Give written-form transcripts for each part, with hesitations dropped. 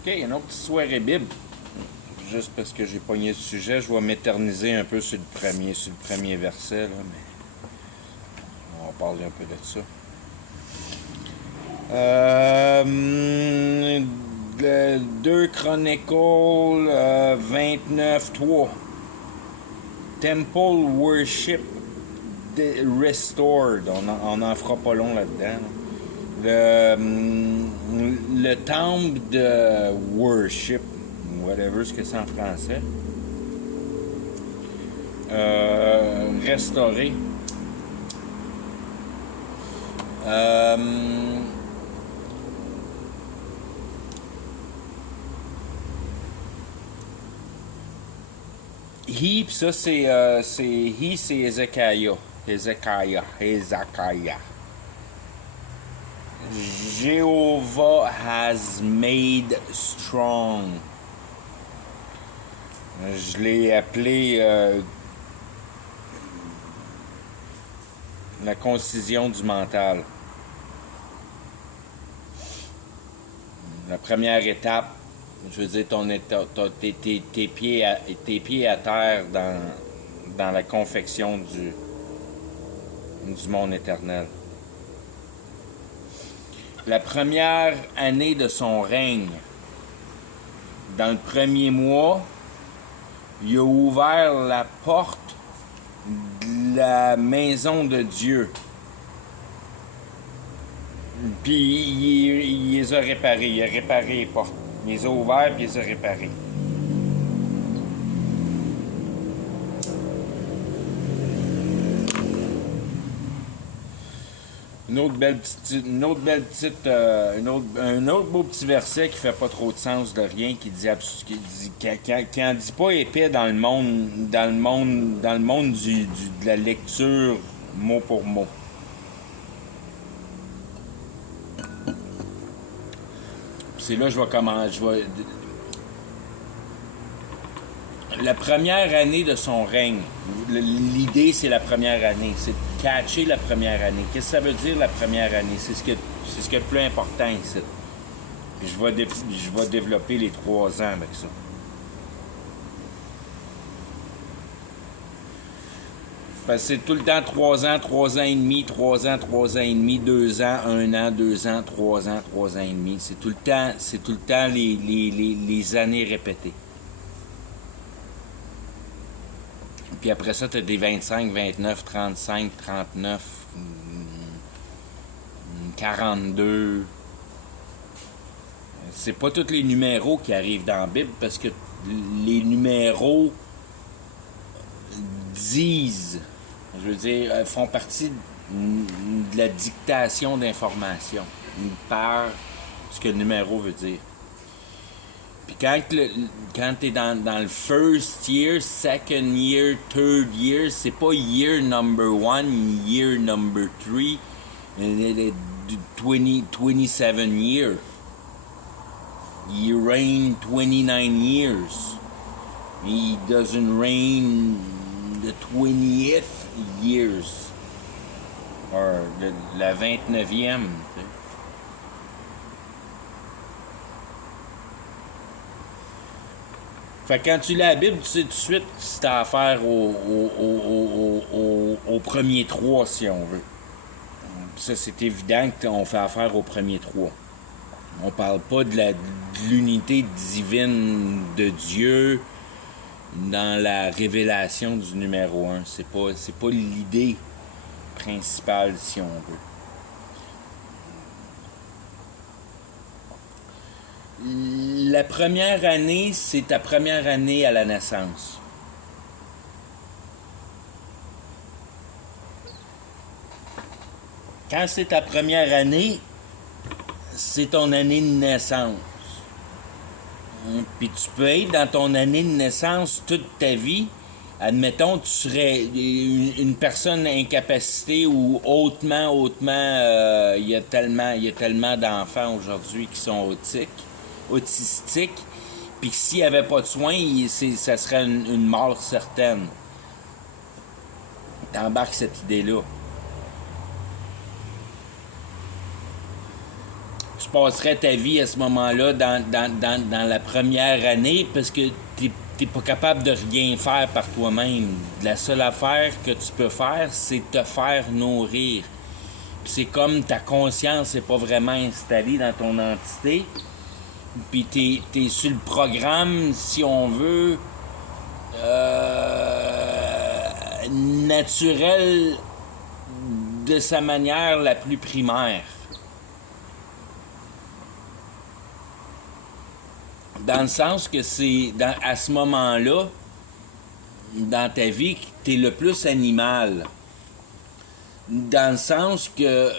OK, une autre petite soirée Bible. Juste parce que j'ai pogné le sujet, je vais m'éterniser un peu sur le premier verset, là, mais on va parler un peu de ça. Le 2 Chronicles 29:3. Temple Worship Restored. On en fera pas long là-dedans. Le temple de worship, whatever ce que c'est en français, restauré. Pis ça c'est Hezekiah. Jehovah has made strong. Je l'ai appelé la concision du mental. La première étape, je veux dire, tes pieds à terre dans la confection du monde éternel. La première année de son règne, dans le premier mois, il a ouvert la porte de la maison de Dieu. Puis il les a réparées. Il a réparé les portes. Il les a ouvertes puis il les a réparées. Un autre beau petit verset qui fait pas trop de sens de rien, qui en dit pas épais dans le monde de la lecture mot pour mot. C'est là que je vais commencer. La première année de son règne, l'idée c'est la première année, c'est de catcher la première année. Qu'est-ce que ça veut dire la première année? C'est ce qui est le plus important ici. Je vais développer les 3 ans avec ça. Parce que c'est tout le temps 3 ans, 3 ans et demi, 3 ans, 3 ans et demi, 2 ans, 1 an, 2 ans, 3 ans, 3 ans et demi. C'est tout le temps les années répétées. Puis après ça, tu as des 25, 29, 35, 39, 42. C'est pas tous les numéros qui arrivent dans la Bible parce que les numéros disent, je veux dire, font partie de la dictation d'informations par ce que le numéro veut dire. Puis quand tu es dans le first year, second year, third year, c'est pas year number 1, year number 3, 27 years. He reigned 29 years. He doesn't reign the 20th years. Or la 29e. Fait que quand tu lis la Bible, tu sais tout de suite si t'as affaire au premier 3, si on veut. Ça, c'est évident qu'on fait affaire au premier 3. On parle pas de l'unité divine de Dieu dans la révélation du numéro 1. C'est pas l'idée principale, si on veut. La première année, c'est ta première année à la naissance. Quand c'est ta première année, c'est ton année de naissance. Puis tu peux être dans ton année de naissance toute ta vie. Admettons, tu serais une personne incapacitée ou hautement, il y a tellement d'enfants aujourd'hui qui sont autistiques, puis que s'il n'y avait pas de soins, ça serait une mort certaine. T'embarques cette idée-là. tu passerais ta vie à ce moment-là dans la première année parce que t'es pas capable de rien faire par toi-même. La seule affaire que tu peux faire, c'est te faire nourrir. Puis c'est comme ta conscience n'est pas vraiment installée dans ton entité. Puis t'es sur le programme, si on veut, naturel de sa manière la plus primaire. Dans le sens que c'est à ce moment-là, dans ta vie, que t'es le plus animal. Dans le sens que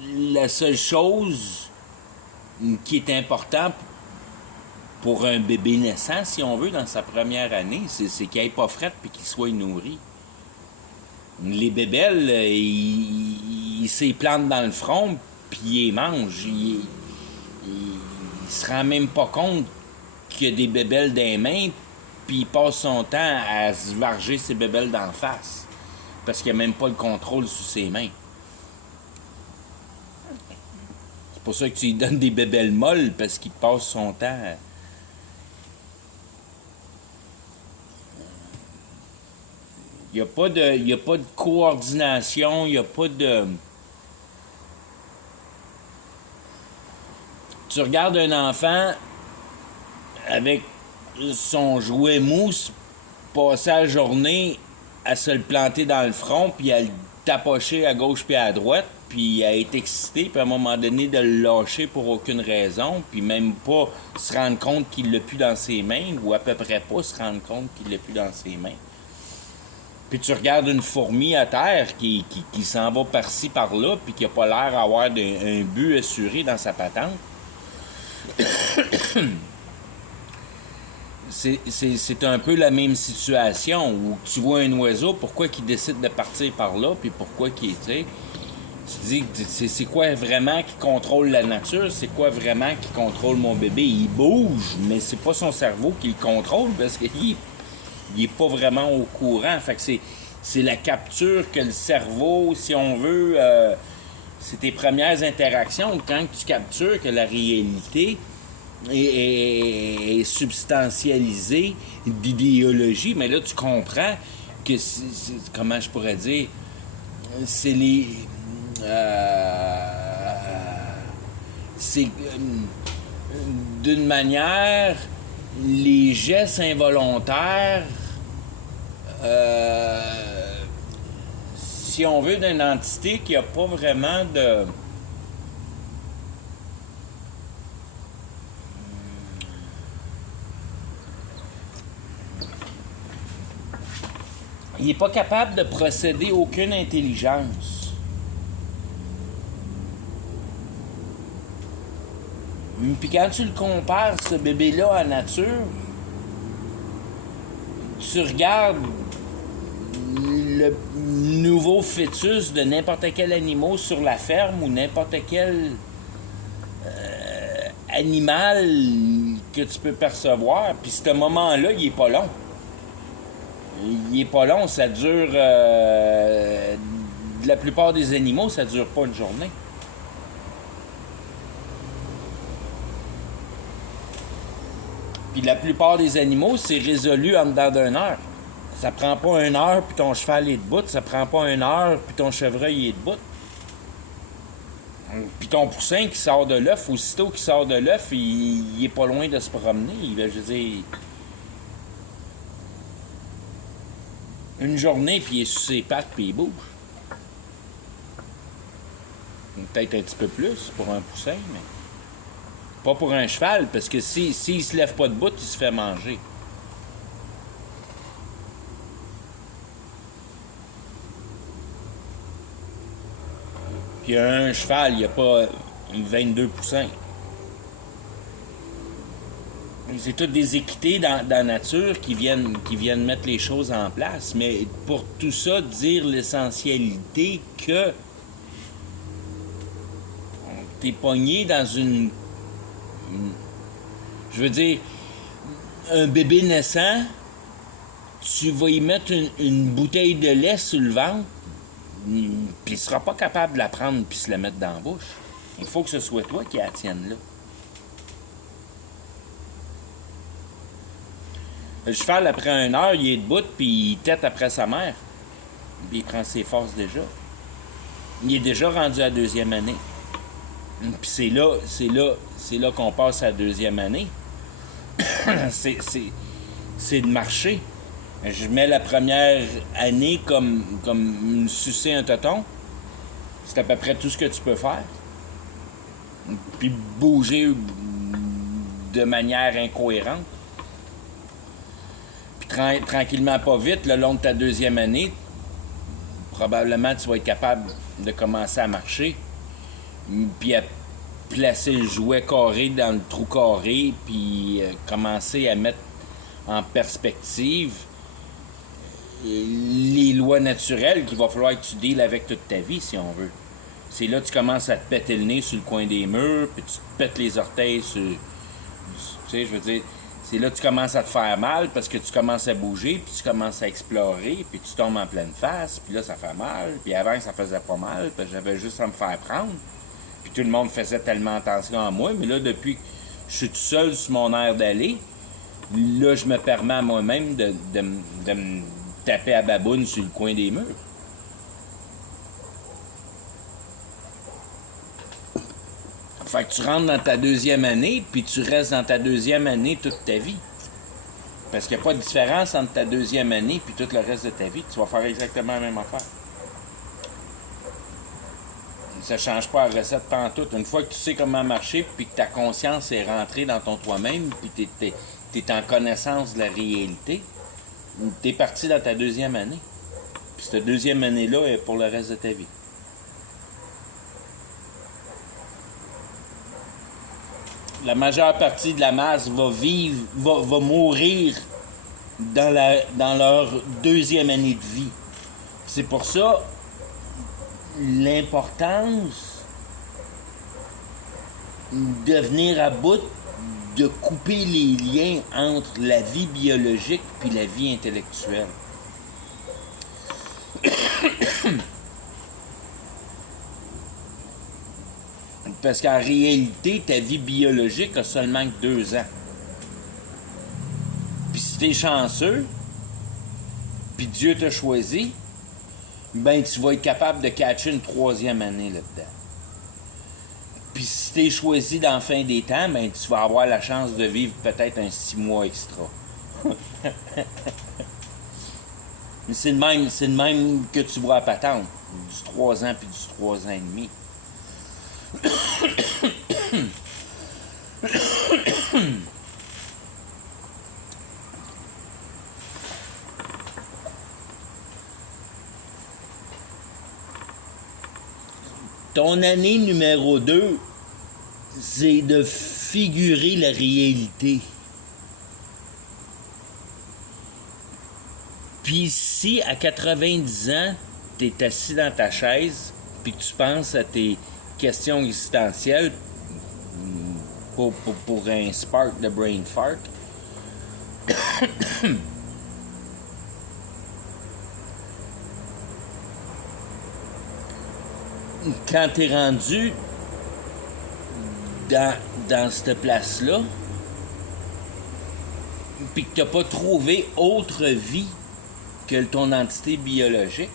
la seule chose qui est importante pour un bébé naissant, si on veut, dans sa première année, c'est qu'il n'ait pas fret et qu'il soit nourri. Les bébelles, ils se plantent dans le front puis ils les mangent. Ils se rend même pas compte qu'il y a des bébelles dans les mains puis il passe son temps à se varger ses bébelles d'en face parce qu'il n'a même pas le contrôle sur ses mains. C'est pour ça que tu lui donnes des bébelles molles parce qu'il passe son temps Il n'y a pas de coordination, il n'y a pas de... Tu regardes un enfant avec son jouet mousse passer la journée à se le planter dans le front, puis à le tapocher à gauche puis à droite, puis à être excité, puis à un moment donné de le lâcher pour aucune raison, puis même pas se rendre compte qu'il l'a plus dans ses mains, ou à peu près pas se rendre compte qu'il l'a plus dans ses mains. Puis tu regardes une fourmi à terre qui s'en va par-ci, par-là, puis qui n'a pas l'air d'avoir un but assuré dans sa patente. C'est un peu la même situation où tu vois un oiseau, pourquoi il décide de partir par là, puis pourquoi qu'il est, tu dis, c'est quoi vraiment qui contrôle la nature, c'est quoi vraiment qui contrôle mon bébé. Il bouge, mais c'est pas son cerveau qui le contrôle parce qu'il est pas vraiment au courant. Fait que c'est la capture que le cerveau, si on veut, c'est tes premières interactions quand tu captures que la réalité est substantialisée d'idéologie, mais là tu comprends que comment je pourrais dire, c'est les c'est d'une manière les gestes involontaires, si on veut, d'une entité qui n'a pas vraiment de... Il n'est pas capable de procéder aucune intelligence. Puis quand tu le compares, ce bébé-là, à la nature, tu regardes le nouveau fœtus de n'importe quel animal sur la ferme ou n'importe quel animal que tu peux percevoir, puis ce moment-là, il est pas long. Il est pas long, ça dure... la plupart des animaux, ça dure pas une journée. Puis la plupart des animaux, c'est résolu en dedans d'une heure. Ça prend pas 1 heure, puis ton cheval est debout. Ça prend pas 1 heure, puis ton chevreuil est debout. Puis ton poussin qui sort de l'œuf, aussitôt qu'il sort de l'œuf, il est pas loin de se promener. Je veux dire... Une journée, puis il est sur ses pattes, puis il bouge. Peut-être un petit peu plus pour un poussin, mais... Pas pour un cheval, parce que s'il se lève pas debout, il se fait manger. Puis un cheval, il n'y a pas 22 poussins. C'est toutes des équités dans la nature qui viennent mettre les choses en place. Mais pour tout ça, dire l'essentialité que t'es pogné dans une... Je veux dire, un bébé naissant, tu vas y mettre une bouteille de lait sur le ventre, puis il sera pas capable de la prendre puis se la mettre dans la bouche. Il faut que ce soit toi qui la tienne là. Le cheval, après 1 heure, il est debout, puis il tète après sa mère. Puis il prend ses forces déjà. Il est déjà rendu à la 2e année. Puis c'est là qu'on passe à la 2e année. c'est de marcher. Je mets la première année comme sucer un tonton. C'est à peu près tout ce que tu peux faire. Puis bouger de manière incohérente. Puis tranquillement, pas vite, le long de ta 2e année, probablement tu vas être capable de commencer à marcher. Puis à placer le jouet carré dans le trou carré, puis commencer à mettre en perspective les lois naturelles qu'il va falloir que tu deals avec toute ta vie, si on veut. C'est là que tu commences à te péter le nez sur le coin des murs, puis tu te pètes les orteils sur... Tu sais, je veux dire, c'est là que tu commences à te faire mal parce que tu commences à bouger, puis tu commences à explorer, puis tu tombes en pleine face, puis là, ça fait mal. Puis avant, ça faisait pas mal, parce que j'avais juste à me faire prendre. Puis tout le monde faisait tellement attention à moi, mais là, depuis que je suis tout seul sur mon air d'aller, là, je me permets à moi-même de me taper à baboune sur le coin des murs. Fait que tu rentres dans ta 2e année, puis tu restes dans ta 2e année toute ta vie. Parce qu'il n'y a pas de différence entre ta 2e année et tout le reste de ta vie. Tu vas faire exactement la même affaire. Ça ne change pas la recette pantoute. Une fois que tu sais comment marcher, puis que ta conscience est rentrée dans ton toi-même, puis tu es en connaissance de la réalité, tu es parti dans ta 2e année. Puis cette 2e année-là est pour le reste de ta vie. La majeure partie de la masse va mourir dans leur 2e année de vie. C'est pour ça l'importance de venir à bout de couper les liens entre la vie biologique et la vie intellectuelle. Parce qu'en réalité, ta vie biologique a seulement que 2 ans. Puis si t'es chanceux, puis Dieu t'a choisi, ben tu vas être capable de catcher une 3e année là-dedans. Puis si t'es choisi dans la fin des temps, ben tu vas avoir la chance de vivre peut-être un 6 mois extra. C'est le même que tu vois à patente, du 3 ans puis du 3 ans et demi. Ton année numéro 2, c'est de figurer la réalité. Puis si à 90 ans, tu es assis dans ta chaise, puis que tu penses à tes questions existentielles pour un spark de brain fart, quand tu es rendu dans cette place-là, puis que tu n'as pas trouvé autre vie que ton entité biologique,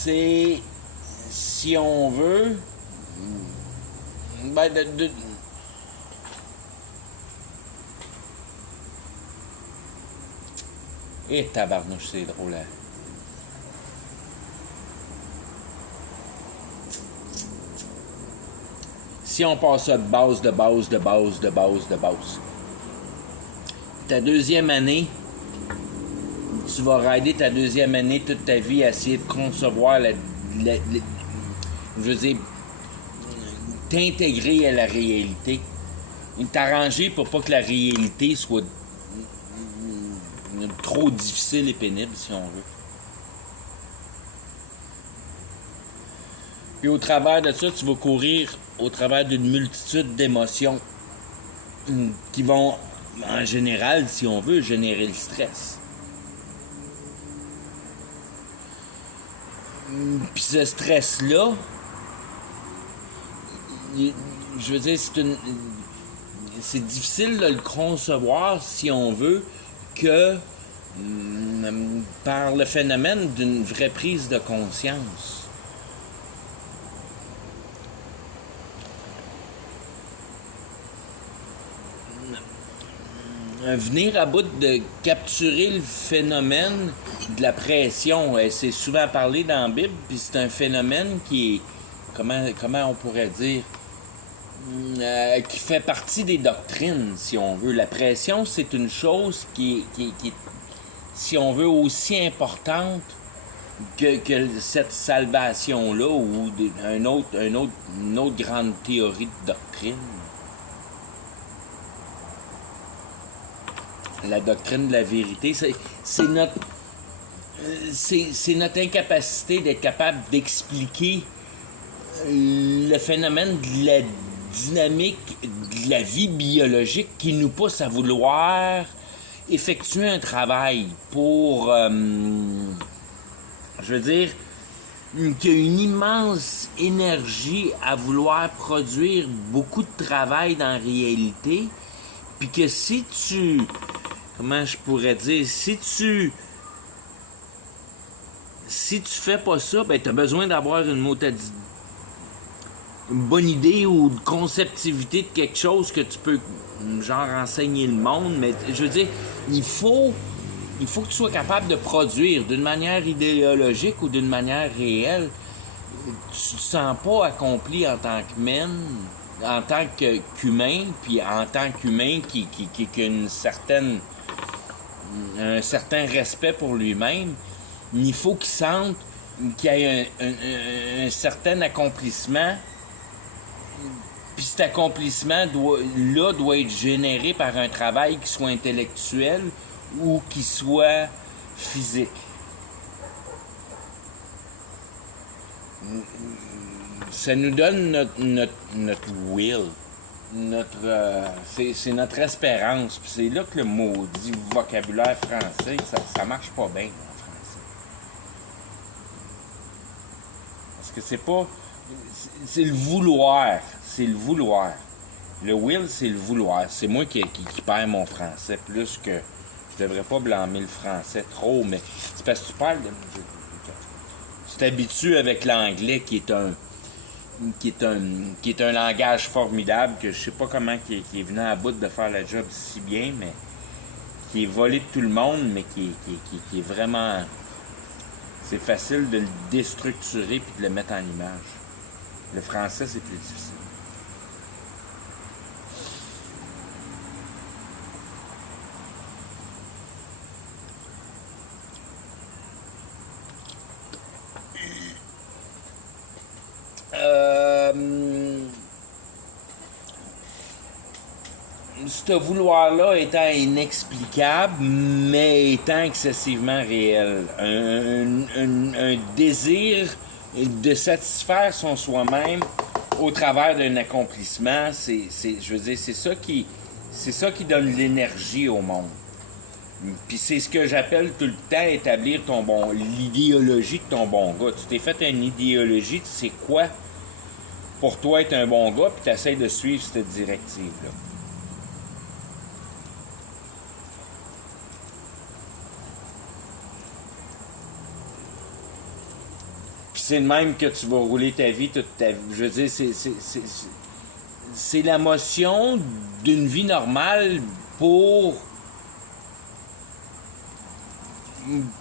c'est, si on veut, ben et tabarnouche, c'est drôle, hein? Si on passe ça de base, ta 2e année, tu vas rider ta 2e année toute ta vie à essayer de concevoir je veux dire, t'intégrer à la réalité. T'arranger pour pas que la réalité soit trop difficile et pénible, si on veut. Puis au travers de ça, tu vas courir au travers d'une multitude d'émotions qui vont, en général, si on veut, générer le stress. Puis ce stress-là, je veux dire, c'est difficile de le concevoir, si on veut, que par le phénomène d'une vraie prise de conscience. Venir à bout de capturer le phénomène de la pression, c'est souvent parlé dans la Bible, puis c'est un phénomène qui est, comment on pourrait dire, qui fait partie des doctrines, si on veut. La pression, c'est une chose qui est, si on veut, aussi importante que cette salvation-là ou une autre grande théorie de doctrine. La doctrine de la vérité, c'est notre incapacité d'être capable d'expliquer le phénomène de la dynamique de la vie biologique qui nous pousse à vouloir effectuer un travail pour, je veux dire, qu'il y a une immense énergie à vouloir produire beaucoup de travail dans la réalité, puis que si tu, comment je pourrais dire, si tu fais pas ça, ben t'as besoin d'avoir une bonne idée ou de conceptivité de quelque chose que tu peux, genre, enseigner le monde, mais je veux dire, il faut que tu sois capable de produire d'une manière idéologique ou d'une manière réelle. Tu te sens pas accompli en tant qu'humain, puis en tant qu'humain qui a un certain respect pour lui-même. Il faut qu'il sente qu'il y ait un certain accomplissement. Puis cet accomplissement doit être généré par un travail qui soit intellectuel ou qui soit physique. Ça nous donne notre will, c'est notre espérance. Puis c'est là que le maudit vocabulaire français, ça marche pas bien en français. Parce que c'est le vouloir. C'est le vouloir. Le will, c'est le vouloir. C'est moi qui perds mon français plus que... Je devrais pas blâmer le français trop, mais c'est parce que tu parles de... Tu t'habitues avec l'anglais qui est un langage formidable que je sais pas comment qui est venu à bout de faire le job si bien, mais qui est volé de tout le monde, mais qui est vraiment... C'est facile de le déstructurer puis de le mettre en image. Le français, c'est plus difficile. Ce vouloir-là étant inexplicable, mais étant excessivement réel. Un désir de satisfaire son soi-même au travers d'un accomplissement, je veux dire, c'est ça qui donne l'énergie au monde. Puis c'est ce que j'appelle tout le temps établir l'idéologie de ton bon gars. Tu t'es fait une idéologie, tu sais quoi pour toi être un bon gars, puis tu essaies de suivre cette directive-là. C'est le même que tu vas rouler ta vie toute ta vie. Je veux dire, c'est la motion d'une vie normale pour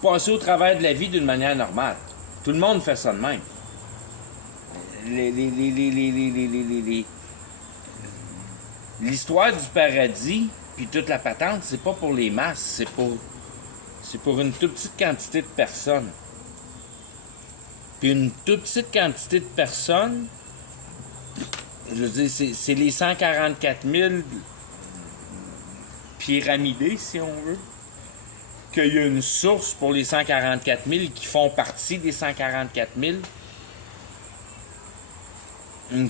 passer au travers de la vie d'une manière normale. Tout le monde fait ça de même. L'histoire du paradis, puis toute la patente, c'est pas pour les masses, c'est pour une toute petite quantité de personnes. Puis une toute petite quantité de personnes, je veux dire, c'est les 144 000 pyramidés, si on veut, qu'il y a une source pour les 144 000 qui font partie des 144 000.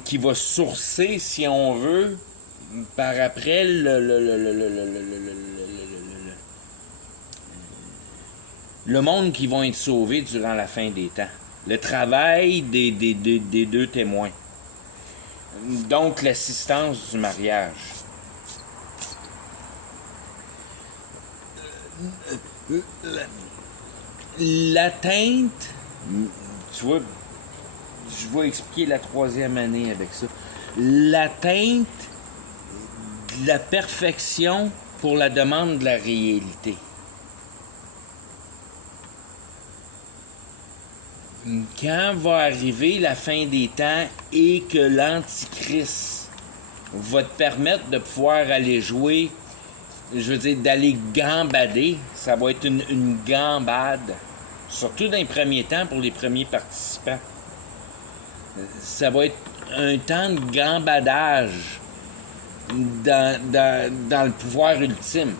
qui va sourcer, si on veut, par après le monde qui vont être sauvés durant la fin des temps. Le travail des deux témoins. Donc, l'assistance du mariage. L'atteinte, tu vois, je vais expliquer la 3e année avec ça. L'atteinte de la perfection pour la demande de la réalité. Quand va arriver la fin des temps et que l'Antichrist va te permettre de pouvoir aller jouer, je veux dire, d'aller gambader, ça va être une gambade, surtout dans les premiers temps pour les premiers participants. Ça va être un temps de gambadage dans le pouvoir ultime.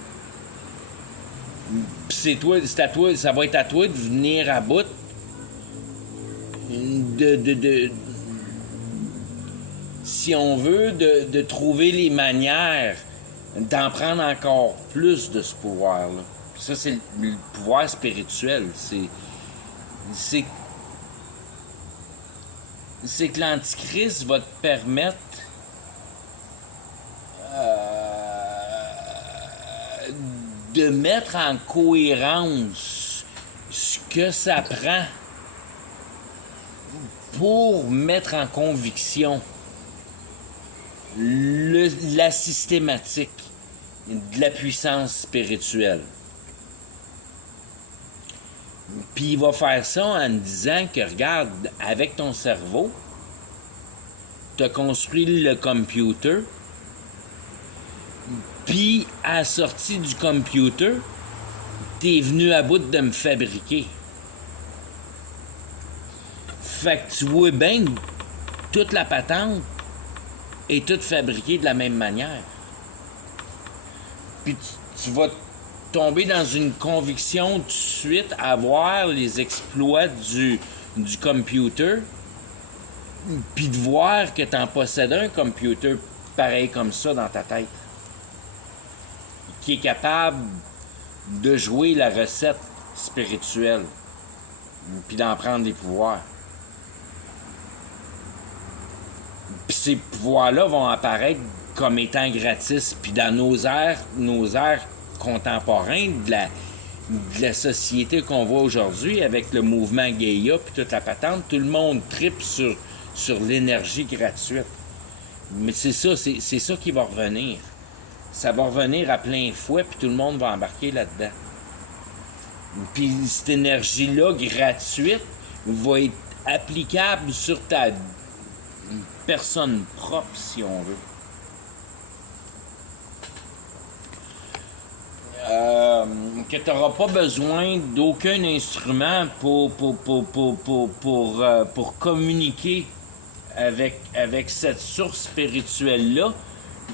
Puis c'est à toi, ça va être à toi de venir à bout si on veut, de trouver les manières d'en prendre encore plus de ce pouvoir-là. Puis ça, c'est le pouvoir spirituel. C'est que l'Antichrist va te permettre de mettre en cohérence ce que ça prend pour mettre en conviction la systématique de la puissance spirituelle. Puis il va faire ça en disant que, regarde, avec ton cerveau, tu as construit le computer, puis à la sortie du computer, tu es venu à bout de me fabriquer. Fait que tu vois bien toute la patente est toute fabriquée de la même manière. Puis tu vas tomber dans une conviction tout de suite à voir les exploits du computer, puis de voir que tu en possèdes un computer pareil comme ça dans ta tête, qui est capable de jouer la recette spirituelle, puis d'en prendre des pouvoirs. Puis ces pouvoirs-là vont apparaître comme étant gratis. Puis dans nos ères contemporains de la société qu'on voit aujourd'hui, avec le mouvement Gaïa puis toute la patente, tout le monde tripe sur l'énergie gratuite. Mais c'est ça qui va revenir. Ça va revenir à plein fouet, puis tout le monde va embarquer là-dedans. Puis cette énergie-là gratuite va être applicable sur ta personne propre, si on veut. Que tu n'auras pas besoin d'aucun instrument pour communiquer avec cette source spirituelle-là,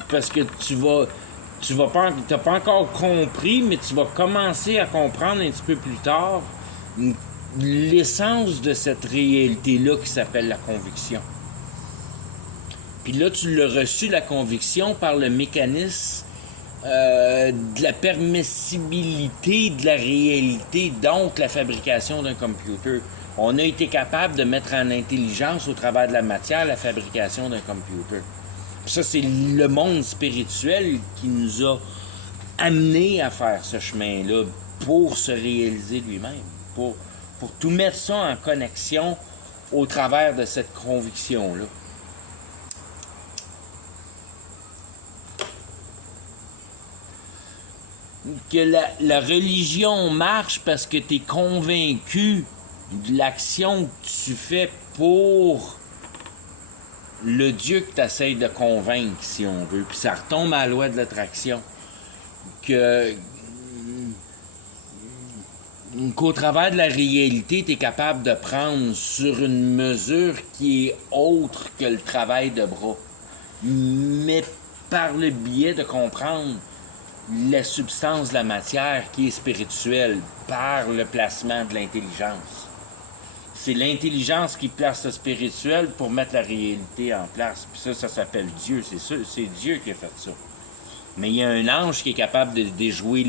parce que t'as pas encore compris, mais tu vas commencer à comprendre un petit peu plus tard l'essence de cette réalité-là qui s'appelle la conviction. Puis là, tu l'as reçu, la conviction, par le mécanisme de la permissibilité de la réalité, donc la fabrication d'un computer. On a été capable de mettre en intelligence au travers de la matière la fabrication d'un computer. Puis ça, c'est le monde spirituel qui nous a amenés à faire ce chemin-là pour se réaliser lui-même, pour tout mettre ça en connexion au travers de cette conviction-là. Que la religion marche parce que tu es convaincu de l'action que tu fais pour le Dieu que tu essaies de convaincre, si on veut. Puis ça retombe à la loi de l'attraction. Qu'au travers de la réalité, tu es capable de prendre sur une mesure qui est autre que le travail de bras. Mais par le biais de comprendre la substance de la matière qui est spirituelle par le placement de l'intelligence. C'est l'intelligence qui place le spirituel pour mettre la réalité en place. Puis ça s'appelle Dieu. C'est Dieu qui a fait ça. Mais il y a un ange qui est capable de déjouer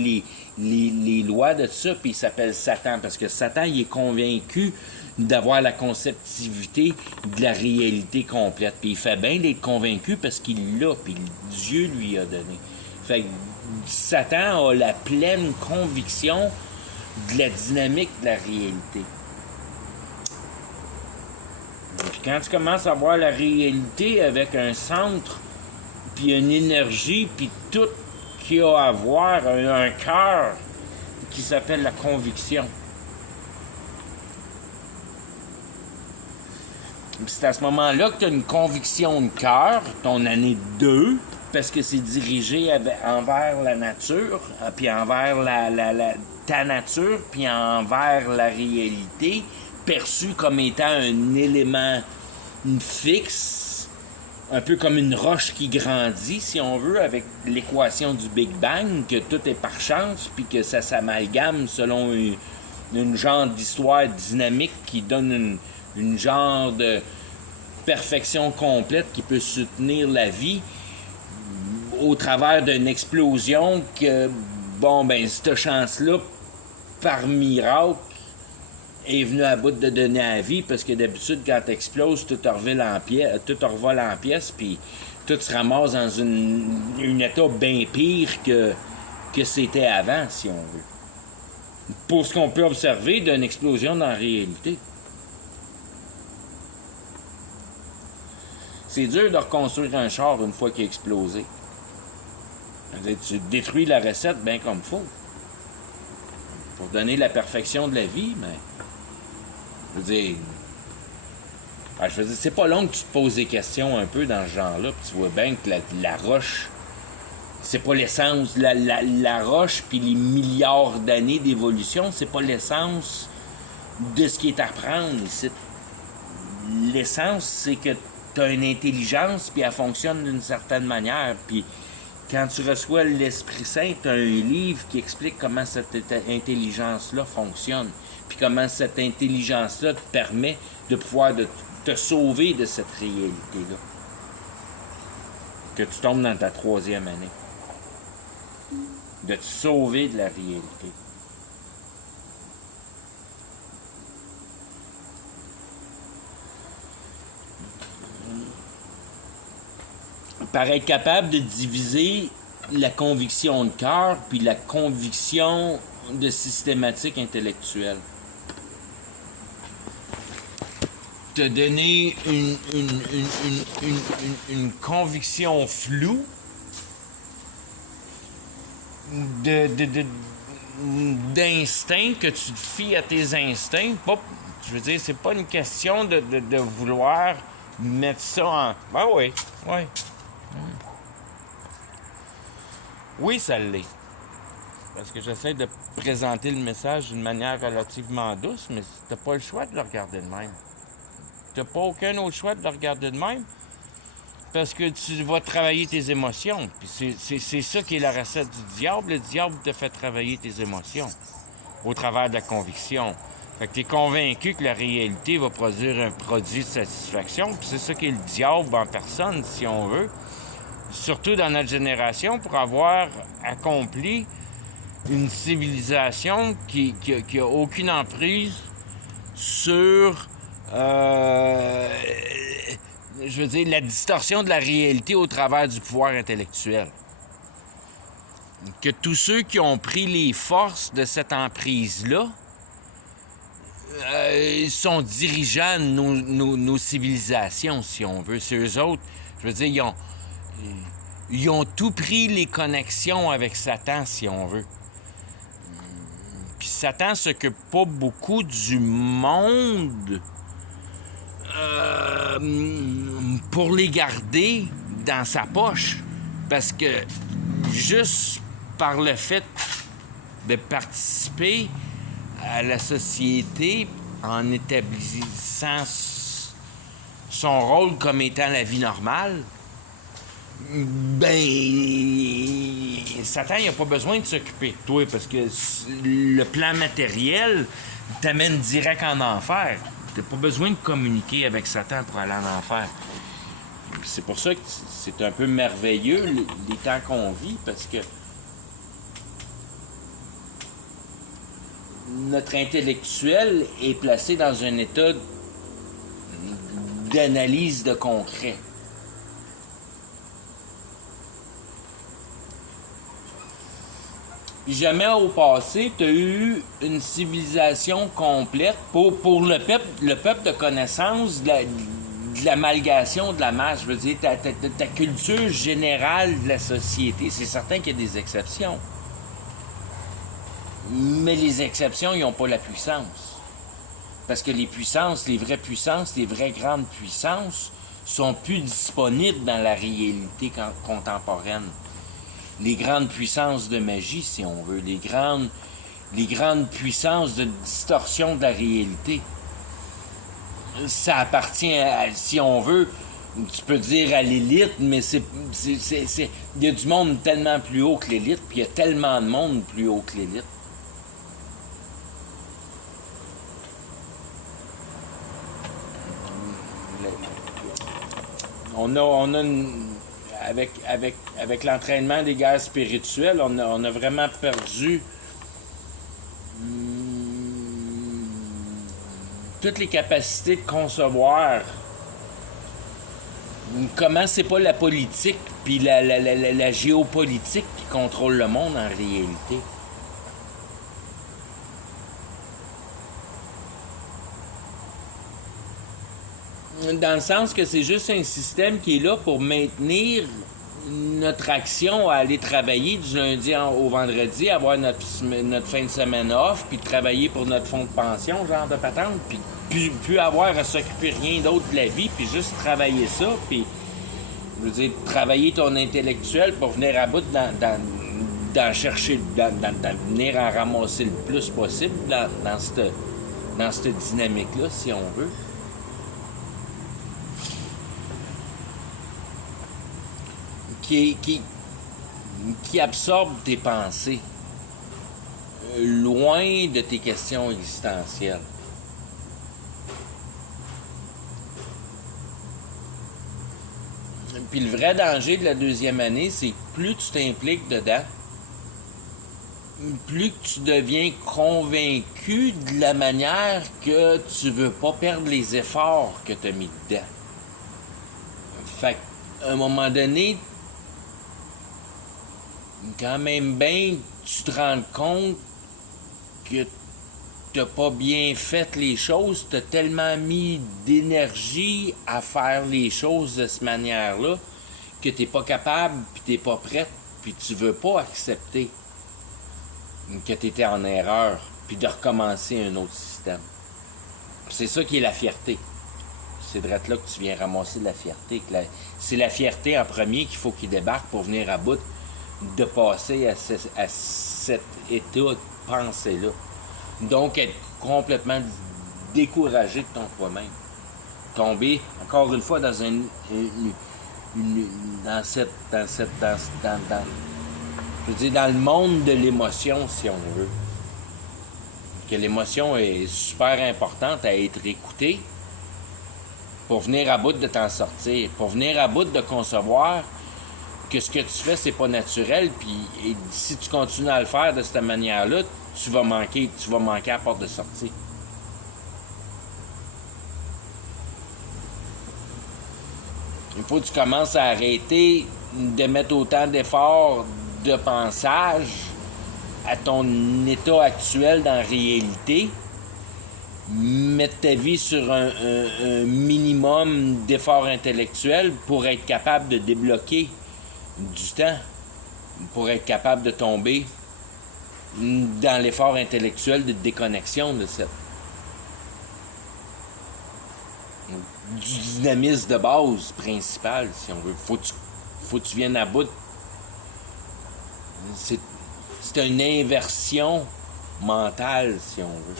les lois de ça, puis il s'appelle Satan. Parce que Satan, il est convaincu d'avoir la conceptivité de la réalité complète. Puis il fait bien d'être convaincu parce qu'il l'a, puis Dieu lui a donné. Fait que Satan a la pleine conviction de la dynamique de la réalité. Puis quand tu commences à voir la réalité avec un centre, puis une énergie, puis tout qui a à voir, un cœur qui s'appelle la conviction. Puis c'est à ce moment-là que tu as une conviction de cœur, ton année 2, parce que c'est dirigé envers la nature, puis envers ta nature, puis envers la réalité, perçue comme étant un élément fixe, un peu comme une roche qui grandit, si on veut, avec l'équation du Big Bang, que tout est par chance, puis que ça s'amalgame selon une genre d'histoire dynamique qui donne une genre de perfection complète qui peut soutenir la vie au travers d'une explosion que, cette chance-là, par miracle, est venue à bout de donner à la vie, parce que d'habitude, quand t'exploses, tout revole en pièces, puis tout se ramasse dans un état bien pire que c'était avant, si on veut. Pour ce qu'on peut observer d'une explosion dans la réalité. C'est dur de reconstruire un char une fois qu'il a explosé. Tu détruis la recette bien comme il faut. Pour donner la perfection de la vie, mais... Je veux dire, c'est pas long que tu te poses des questions un peu dans ce genre-là, puis tu vois bien que la roche, c'est pas l'essence. La roche, puis les milliards d'années d'évolution, c'est pas l'essence de ce qui est à prendre ici. L'essence, c'est que tu as une intelligence, puis elle fonctionne d'une certaine manière. Puis quand tu reçois l'Esprit Saint, tu as un livre qui explique comment cette intelligence-là fonctionne. Puis comment cette intelligence-là te permet de pouvoir te sauver de cette réalité-là. Que tu tombes dans ta 3e année. De te sauver de la réalité. Par être capable de diviser la conviction de cœur puis la conviction de systématique intellectuelle. Te donner une conviction floue d'instinct, que tu te fies à tes instincts. Je veux dire, c'est pas une question de vouloir mettre ça en... Ben oui. Oui, ça l'est. Parce que j'essaie de présenter le message d'une manière relativement douce, mais t'as pas le choix de le regarder de même. T'as pas aucun autre choix de le regarder de même, parce que tu vas travailler tes émotions. Puis c'est ça qui est la recette du diable. Le diable te fait travailler tes émotions au travers de la conviction. Fait que t'es convaincu que la réalité va produire un produit de satisfaction. Puis c'est ça qui est le diable en personne, si on veut. Surtout dans notre génération, pour avoir accompli une civilisation qui a aucune emprise sur, je veux dire, la distorsion de la réalité au travers du pouvoir intellectuel. Que tous ceux qui ont pris les forces de cette emprise-là sont dirigeants de nos civilisations, si on veut. C'est eux autres, je veux dire, ils ont tout pris les connexions avec Satan, si on veut. Puis Satan s'occupe pas beaucoup du monde pour les garder dans sa poche. Parce que juste par le fait de participer à la société en établissant son rôle comme étant la vie normale, Satan, il n'a pas besoin de s'occuper de toi parce que le plan matériel t'amène direct en enfer. T'as pas besoin de communiquer avec Satan pour aller en enfer. C'est pour ça que c'est un peu merveilleux les temps qu'on vit, parce que notre intellectuel est placé dans un état d'analyse de concret. Jamais au passé, tu as eu une civilisation complète pour le peuple de connaissance, de l'amalgation de la masse. Je veux dire, ta culture générale de la société. C'est certain qu'il y a des exceptions. Mais les exceptions, ils n'ont pas la puissance. Parce que les puissances, les vraies puissances, les vraies grandes puissances sont plus disponibles dans la réalité contemporaine. Les grandes puissances de magie, si on veut, les grandes puissances de distorsion de la réalité. Ça appartient si on veut, tu peux dire à l'élite, mais il y a du monde tellement plus haut que l'élite, puis il y a tellement de monde plus haut que l'élite. On a avec l'entraînement des guerres spirituelles, on a vraiment perdu toutes les capacités de concevoir comment c'est pas la politique puis la géopolitique qui contrôle le monde en réalité. Dans le sens que c'est juste un système qui est là pour maintenir notre action à aller travailler du lundi au vendredi, avoir notre fin de semaine off, puis travailler pour notre fonds de pension, genre de patente, puis plus avoir à s'occuper rien d'autre de la vie, puis juste travailler ça, puis je veux dire, travailler ton intellectuel pour venir à bout d'en chercher, d'en venir en ramasser le plus possible dans cette dynamique-là, si on veut. Qui absorbe tes pensées, loin de tes questions existentielles. Puis le vrai danger de la deuxième année, c'est que plus tu t'impliques dedans, plus que tu deviens convaincu de la manière que tu veux pas perdre les efforts que tu as mis dedans. Fait qu'à un moment donné, quand même bien, tu te rends compte que t'as pas bien fait les choses, t'as tellement mis d'énergie à faire les choses de cette manière-là que t'es pas capable, puis t'es pas prête, puis tu veux pas accepter que t'étais en erreur, puis de recommencer un autre système. C'est ça qui est la fierté. C'est de là que tu viens ramasser de la fierté. C'est la fierté en premier qu'il faut qu'il débarque pour venir à bout de passer à cet état de pensée-là. Donc, être complètement découragé de ton toi-même. Tomber, encore une fois, dans je veux dire, dans le monde de l'émotion, si on veut. Que l'émotion est super importante à être écoutée pour venir à bout de t'en sortir, pour venir à bout de concevoir que ce que tu fais, c'est pas naturel, puis si tu continues à le faire de cette manière-là, tu vas manquer à la porte de sortie. Il faut que tu commences à arrêter de mettre autant d'efforts de pensage à ton état actuel dans la réalité, mettre ta vie sur un minimum d'efforts intellectuels pour être capable de débloquer du temps, pour être capable de tomber dans l'effort intellectuel de déconnexion de du dynamisme de base principal, si on veut. Faut que tu viennes à bout. C'est une inversion mentale, si on veut.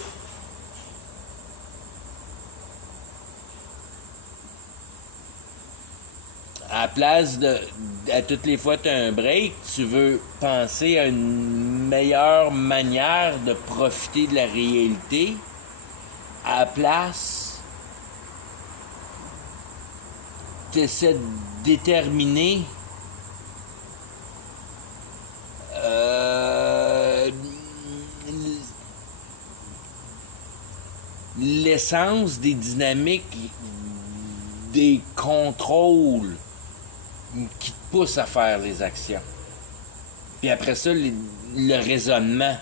À la place à toutes les fois que tu as un break, tu veux penser à une meilleure manière de profiter de la réalité. À la place tu essaies de déterminer l'essence des dynamiques, des contrôles qui te poussent à faire les actions. Puis après ça, le raisonnement.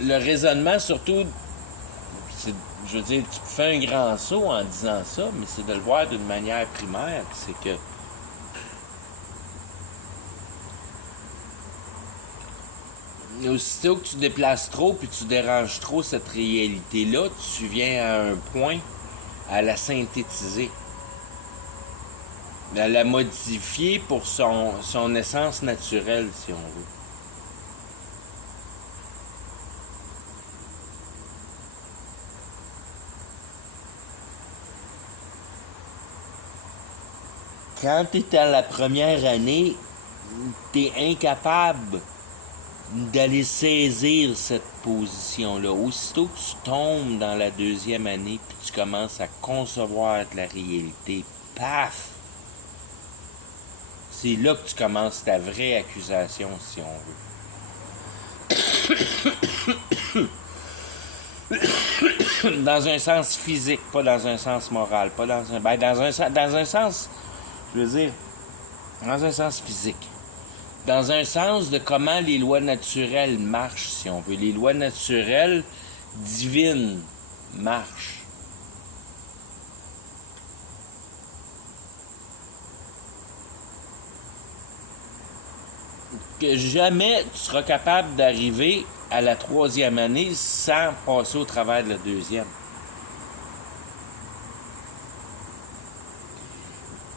Le raisonnement, surtout, je veux dire, tu fais un grand saut en disant ça, mais c'est de le voir d'une manière primaire. C'est que aussitôt que tu déplaces trop puis tu déranges trop cette réalité-là, tu viens à un point à la synthétiser, à la modifier pour son essence naturelle, si on veut. Quand tu es à la première année, tu es incapable d'aller saisir cette position-là. Aussitôt que tu tombes dans la deuxième année, puis tu commences à concevoir de la réalité, paf! C'est là que tu commences ta vraie accusation, si on veut. Dans un sens physique, pas dans un sens moral, pas dans un... dans un sens, je veux dire, dans un sens physique. Dans un sens de comment les lois naturelles marchent, si on veut. Les lois naturelles divines marchent. Que jamais tu seras capable d'arriver à la troisième année sans passer au travers de la deuxième.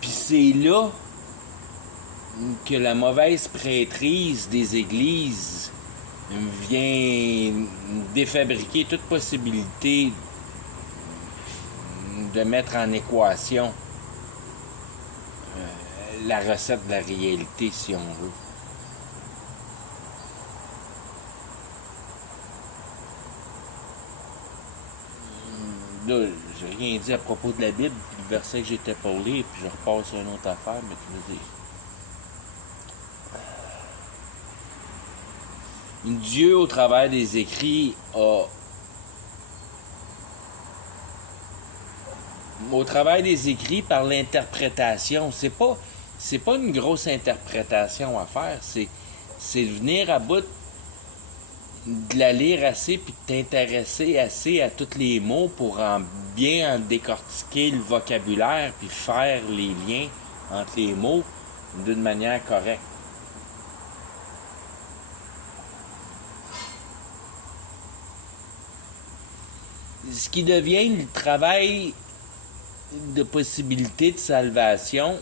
Puis c'est là que la mauvaise prêtrise des églises vient défabriquer toute possibilité de mettre en équation la recette de la réalité, si on veut. Là, j'ai rien dit à propos de la Bible, puis le verset que j'étais pour lire, puis je repasse sur une autre affaire, mais tu veux dire. Dieu, au travers des écrits, au travers des écrits, par l'interprétation, c'est pas une grosse interprétation à faire, c'est de venir à bout de la lire assez puis de t'intéresser assez à tous les mots pour bien en décortiquer le vocabulaire puis faire les liens entre les mots d'une manière correcte. Ce qui devient le travail de possibilité de salvation,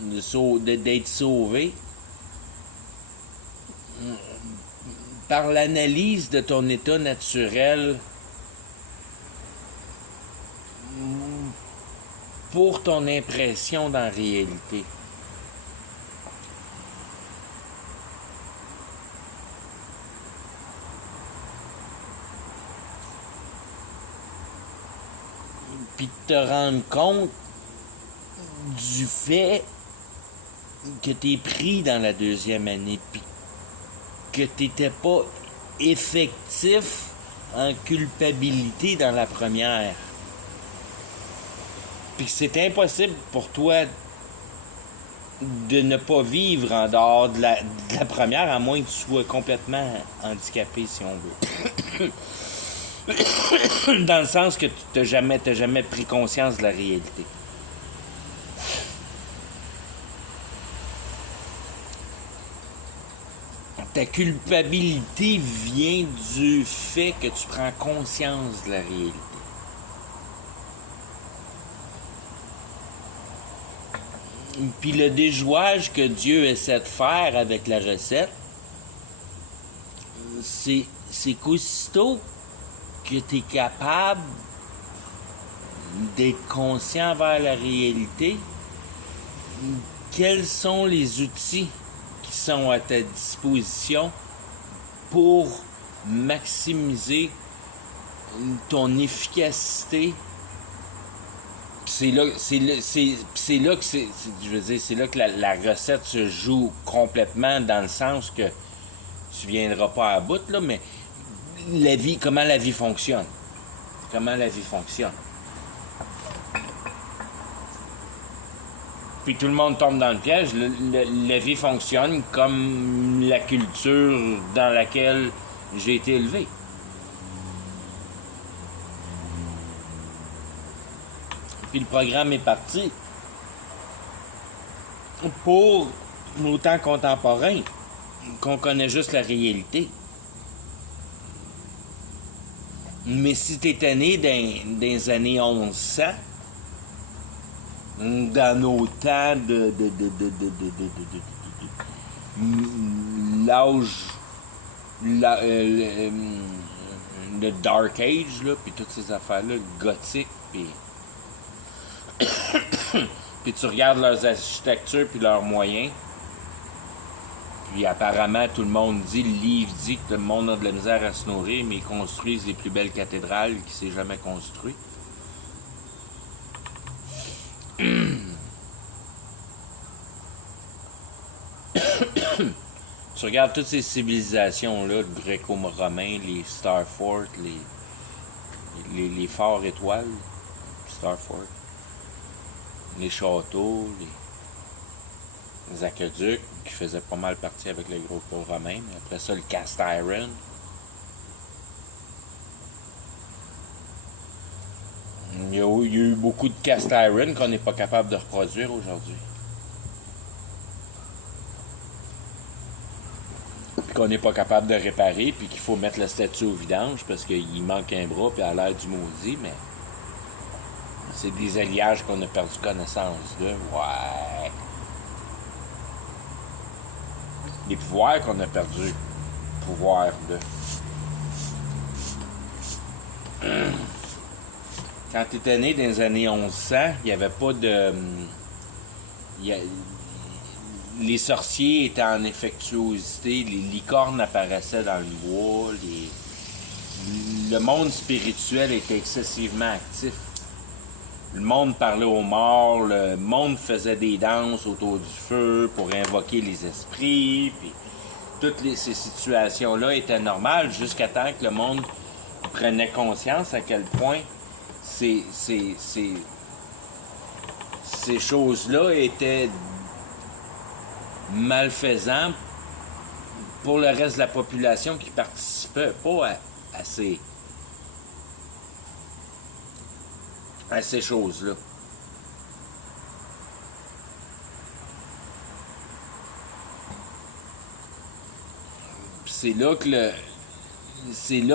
d'être sauvé, par l'analyse de ton état naturel pour ton impression dans la réalité. Puis de te rendre compte du fait que tu es pris dans la deuxième année, puis que tu n'étais pas effectif en culpabilité dans la première. Puis que c'est impossible pour toi de ne pas vivre en dehors de la première, à moins que tu sois complètement handicapé, si on veut. Dans le sens que tu n'as jamais pris conscience de la réalité. Ta culpabilité vient du fait que tu prends conscience de la réalité. Puis le déjouage que Dieu essaie de faire avec la recette, c'est qu'aussitôt que tu es capable d'être conscient vers la réalité, quels sont les outils qui qui sont à ta disposition pour maximiser ton efficacité. C'est là que je veux dire, c'est là que la recette se joue complètement, dans le sens que tu viendras pas à bout, là, mais comment la vie fonctionne. Comment la vie fonctionne. Puis tout le monde tombe dans le piège. La vie fonctionne comme la culture dans laquelle j'ai été élevé. Puis le programme est parti pour nos temps contemporains, qu'on connaît juste la réalité. Mais si tu étais né dans les années 1100, dans nos temps l'âge, le Dark Age, là, puis toutes ces affaires-là, gothique, puis puis tu regardes leurs architectures puis leurs moyens, puis apparemment tout le monde dit, le livre dit que le monde a de la misère à se nourrir, mais ils construisent les plus belles cathédrales qui s'est jamais construites. Tu regardes toutes ces civilisations-là, le gréco-romain, les Star Fort, les forts étoiles, Star Fort, les châteaux, les aqueducs, qui faisaient pas mal partie avec le gréco-romain, mais après ça, le cast iron. Il y a eu beaucoup de cast iron qu'on n'est pas capable de reproduire aujourd'hui. Puis qu'on n'est pas capable de réparer, puis qu'il faut mettre la statue au vidange parce qu'il manque un bras, puis elle a l'air du maudit, mais c'est des alliages qu'on a perdu connaissance de. Ouais. Des pouvoirs qu'on a perdu. Pouvoir de. Quand tu étais né dans les années 1100, il n'y avait pas de. Les sorciers étaient en effectuosité, les licornes apparaissaient dans le bois, le monde spirituel était excessivement actif. Le monde parlait aux morts, le monde faisait des danses autour du feu pour invoquer les esprits, puis toutes ces situations-là étaient normales jusqu'à temps que le monde prenait conscience à quel point ces choses-là étaient malfaisants pour le reste de la population qui participait pas à ces choses-là. C'est là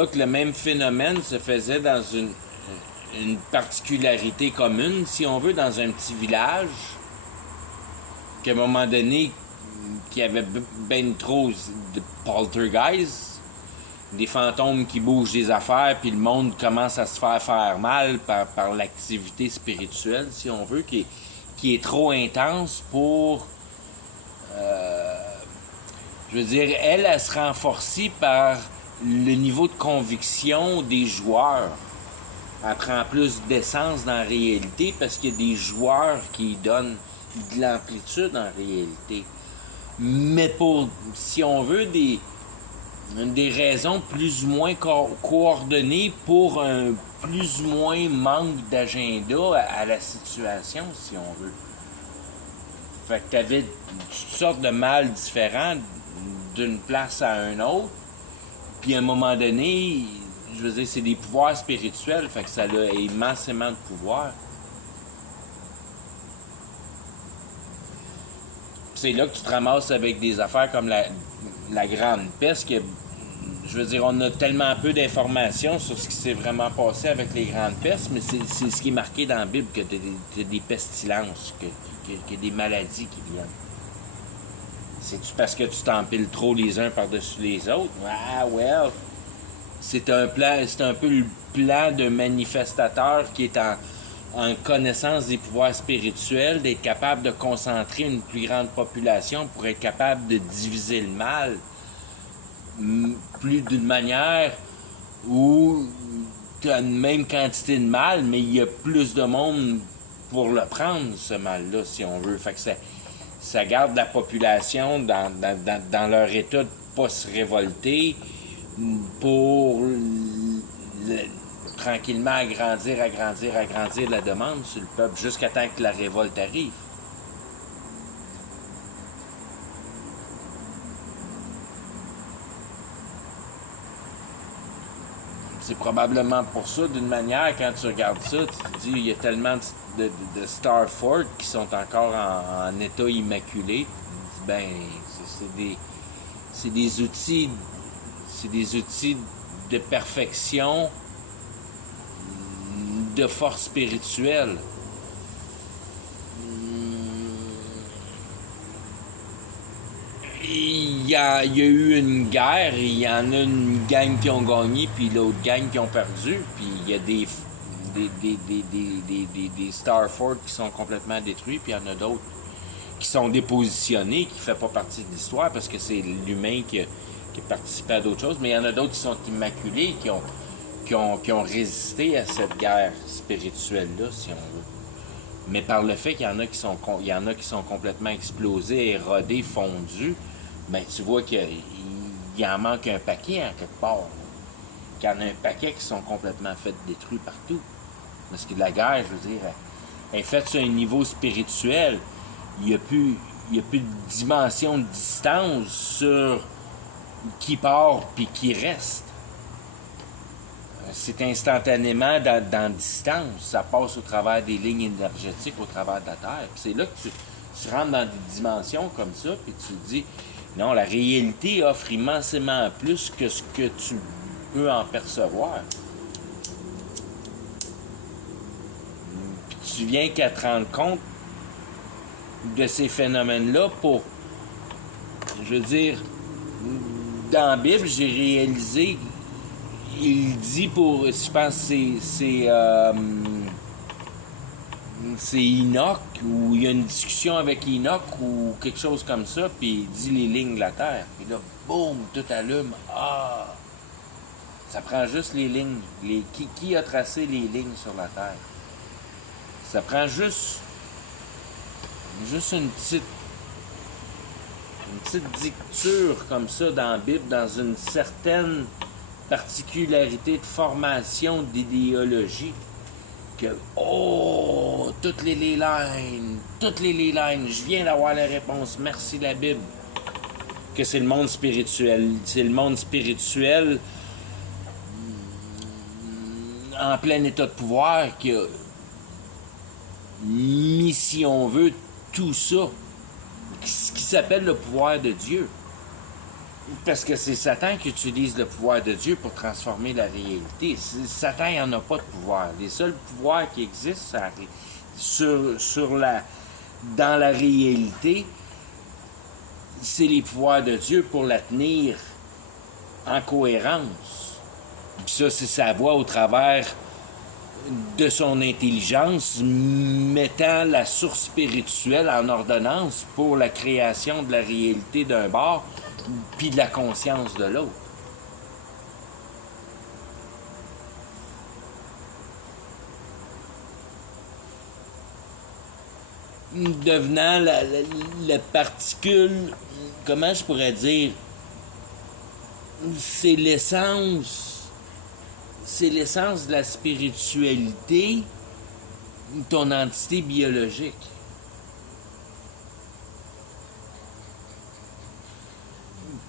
que le même phénomène se faisait dans une particularité commune, si on veut, dans un petit village, qu'à un moment donné, qu'il y avait ben trop de poltergeists, des fantômes qui bougent des affaires, puis le monde commence à se faire mal par l'activité spirituelle, si on veut, qui est trop intense pour... je veux dire, elle se renforce par le niveau de conviction des joueurs. Elle prend plus d'essence dans la réalité parce qu'il y a des joueurs qui donnent de l'amplitude en réalité. Mais pour, si on veut, des raisons plus ou moins coordonnées pour un plus ou moins manque d'agenda à la situation, si on veut. Fait que t'avais toutes sortes de mal différents d'une place à une autre, puis à un moment donné, je veux dire, c'est des pouvoirs spirituels, fait que ça a immensément de pouvoir. C'est là que tu te ramasses avec des affaires comme la grande peste, que, je veux dire, on a tellement peu d'informations sur ce qui s'est vraiment passé avec les grandes pestes, mais c'est ce qui est marqué dans la Bible, que t'as des pestilences, qu'il y a des maladies qui viennent. C'est-tu parce que tu t'empiles trop les uns par-dessus les autres? Ah, well, c'est un peu le plan d'un manifestateur qui est en connaissance des pouvoirs spirituels, d'être capable de concentrer une plus grande population pour être capable de diviser le mal plus d'une manière où tu as une même quantité de mal, mais il y a plus de monde pour le prendre, ce mal-là, si on veut. Fait que ça garde la population dans leur état de pas se révolter pour tranquillement agrandir la demande sur le peuple jusqu'à temps que la révolte arrive. C'est probablement pour ça, d'une manière, quand tu regardes ça, tu te dis, il y a tellement de Starfort qui sont encore en état immaculé. Ben, c'est des outils de perfection, de force spirituelle. Il y a eu une guerre, il y en a une gang qui ont gagné, puis l'autre gang qui ont perdu, puis il y a des Starfort qui sont complètement détruits, puis il y en a d'autres qui sont dépositionnés, qui ne font pas partie de l'histoire, parce que c'est l'humain qui participé à d'autres choses, mais il y en a d'autres qui sont immaculés, qui ont résisté à cette guerre spirituelle-là, si on veut. Mais par le fait qu'il y en a qui sont complètement explosés, érodés, fondus, ben tu vois qu'il en manque un paquet en quelque part. Qu'il y en a un paquet qui sont complètement faits détruits partout. Parce que la guerre, je veux dire, elle est faite sur un niveau spirituel. Il n'y a plus de dimension de distance sur qui part puis qui reste. C'est instantanément dans la distance. Ça passe au travers des lignes énergétiques, au travers de la Terre. Puis c'est là que tu rentres dans des dimensions comme ça, puis tu te dis, non, la réalité offre immensément plus que ce que tu peux en percevoir. Puis tu viens qu'à te rendre compte de ces phénomènes-là pour, je veux dire, dans la Bible, j'ai réalisé, il dit pour, je pense que c'est Enoch, où il y a une discussion avec Enoch ou quelque chose comme ça, puis il dit les lignes de la Terre. Puis là, boum, tout allume. Ah! Ça prend juste les lignes. Qui a tracé les lignes sur la Terre? Ça prend juste une petite dicture comme ça dans la Bible, dans une certaine particularité de formation d'idéologie, que toutes les lines, je viens d'avoir la réponse, merci la Bible, que c'est le monde spirituel, en plein état de pouvoir qui a mis, si on veut, tout ça, ce qui s'appelle le pouvoir de Dieu. Parce que c'est Satan qui utilise le pouvoir de Dieu pour transformer la réalité. Satan, il n'y en a pas de pouvoir. Les seuls pouvoirs qui existent dans la réalité, c'est les pouvoirs de Dieu pour la tenir en cohérence. Puis ça, c'est sa voie au travers de son intelligence, mettant la source spirituelle en ordonnance pour la création de la réalité d'un bord, puis de la conscience de l'autre. Devenant la particule, comment je pourrais dire, c'est l'essence de la spiritualité, ton entité biologique.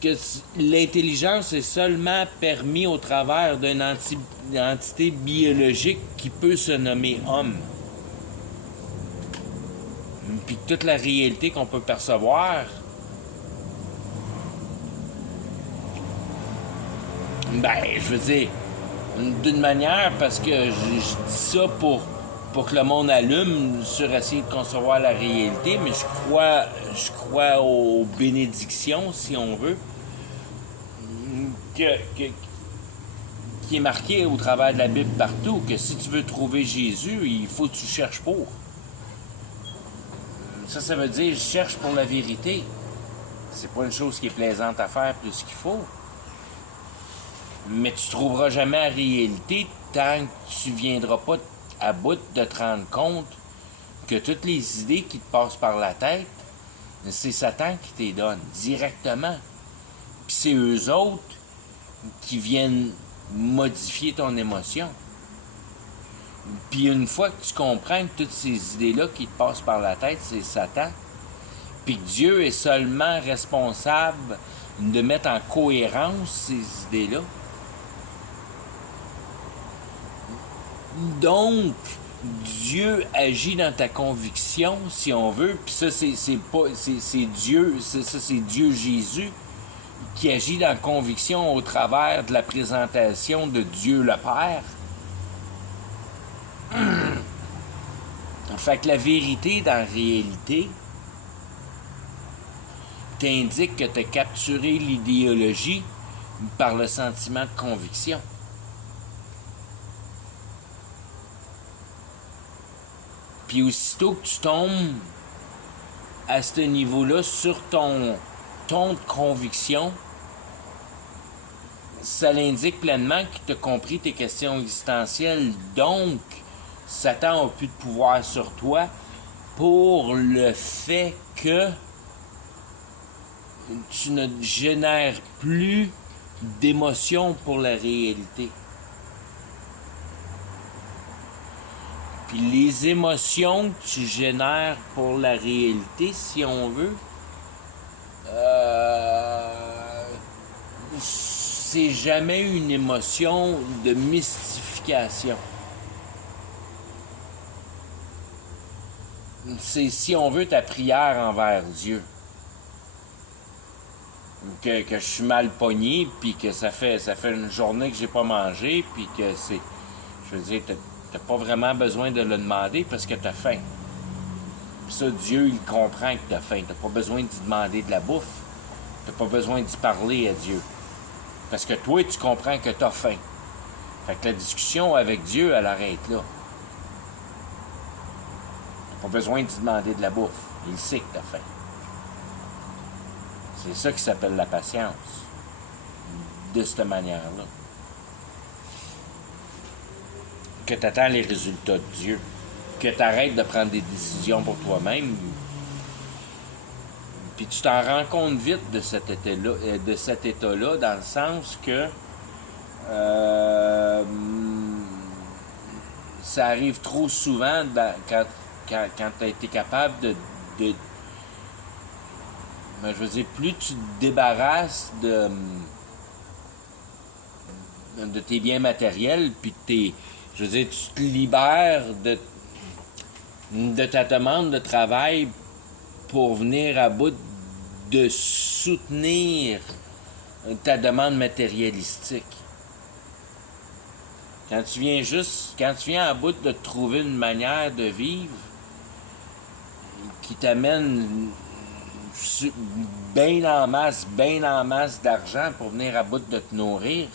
Que l'intelligence est seulement permise au travers d'une entité biologique qui peut se nommer homme. Puis toute la réalité qu'on peut percevoir, ben, je veux dire, d'une manière, parce que je dis ça pour que le monde allume sur essayer de concevoir la réalité, mais je crois aux bénédictions, si on veut, qui est marqué au travers de la Bible partout, que si tu veux trouver Jésus, il faut que tu cherches pour. Ça veut dire, je cherche pour la vérité. C'est pas une chose qui est plaisante à faire plus qu'il faut. Mais tu trouveras jamais la réalité tant que tu viendras pas à bout de te rendre compte que toutes les idées qui te passent par la tête, c'est Satan qui te les donne directement. Puis c'est eux autres qui viennent modifier ton émotion. Puis une fois que tu comprends que toutes ces idées-là qui te passent par la tête, c'est Satan, puis que Dieu est seulement responsable de mettre en cohérence ces idées-là. Donc, Dieu agit dans ta conviction, si on veut, puis ça, c'est Dieu, c'est Dieu Jésus qui agit dans la conviction au travers de la présentation de Dieu le Père. Fait que la vérité, dans la réalité, t'indique que tu as capturé l'idéologie par le sentiment de conviction. Puis aussitôt que tu tombes à ce niveau-là sur ton ton de conviction, ça l'indique pleinement que tu as compris tes questions existentielles. Donc, Satan n'a plus de pouvoir sur toi pour le fait que tu ne génères plus d'émotions pour la réalité. Puis les émotions que tu génères pour la réalité, si on veut, c'est jamais une émotion de mystification. C'est, si on veut, ta prière envers Dieu. Que je suis mal pogné, puis que ça fait une journée que j'ai pas mangé, puis que c'est... Je veux dire, t'as pas vraiment besoin de le demander parce que t'as faim. Puis ça, Dieu, il comprend que t'as faim. T'as pas besoin d'y demander de la bouffe. T'as pas besoin d'y parler à Dieu. Parce que toi, tu comprends que t'as faim. Fait que la discussion avec Dieu, elle arrête là. T'as pas besoin d'y demander de la bouffe. Il sait que t'as faim. C'est ça qui s'appelle la patience. De cette manière-là. Que tu attends les résultats de Dieu. Que tu arrêtes de prendre des décisions pour toi-même. Puis tu t'en rends compte vite de cet état-là, dans le sens que ça arrive trop souvent quand tu as été capable de je veux dire, plus tu te débarrasses de tes biens matériels, puis je veux dire, tu te libères de ta demande de travail pour venir à bout de soutenir ta demande matérialistique. Quand tu viens à bout de trouver une manière de vivre qui t'amène bien en masse d'argent pour venir à bout de te nourrir,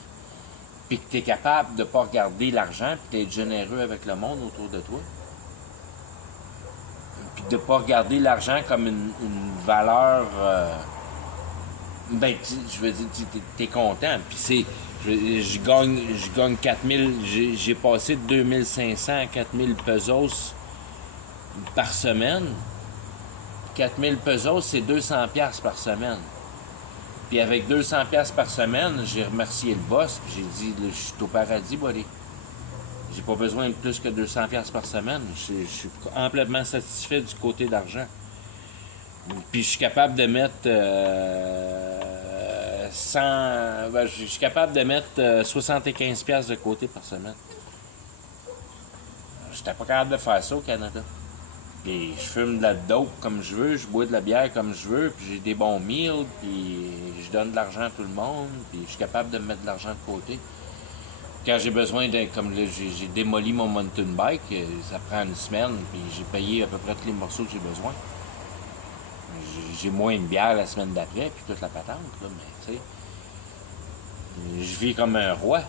puis que tu es capable de ne pas regarder l'argent, puis d'être généreux avec le monde autour de toi, puis de ne pas regarder l'argent comme une valeur... je veux dire, tu es content, puis je gagne 4000, j'ai passé de 2500 à 4000 pesos par semaine. 4000 pesos, c'est 200 piastres par semaine. Puis avec 200 piastres par semaine, j'ai remercié le boss, puis j'ai dit, je suis au paradis, buddy. J'ai pas besoin de plus que 200 piastres par semaine. Je suis amplement satisfait du côté d'argent. Puis je suis capable de mettre je suis capable de mettre 75 piastres de côté par semaine. J'étais pas capable de faire ça au Canada. Puis je fume de la dope comme je veux, je bois de la bière comme je veux, puis j'ai des bons meals, puis je donne de l'argent à tout le monde, puis je suis capable de mettre de l'argent de côté. Quand j'ai besoin comme j'ai démoli mon mountain bike, ça prend une semaine, puis j'ai payé à peu près tous les morceaux que j'ai besoin. J'ai moins une bière la semaine d'après, puis toute la patente, là, mais tu sais. Je vis comme un roi.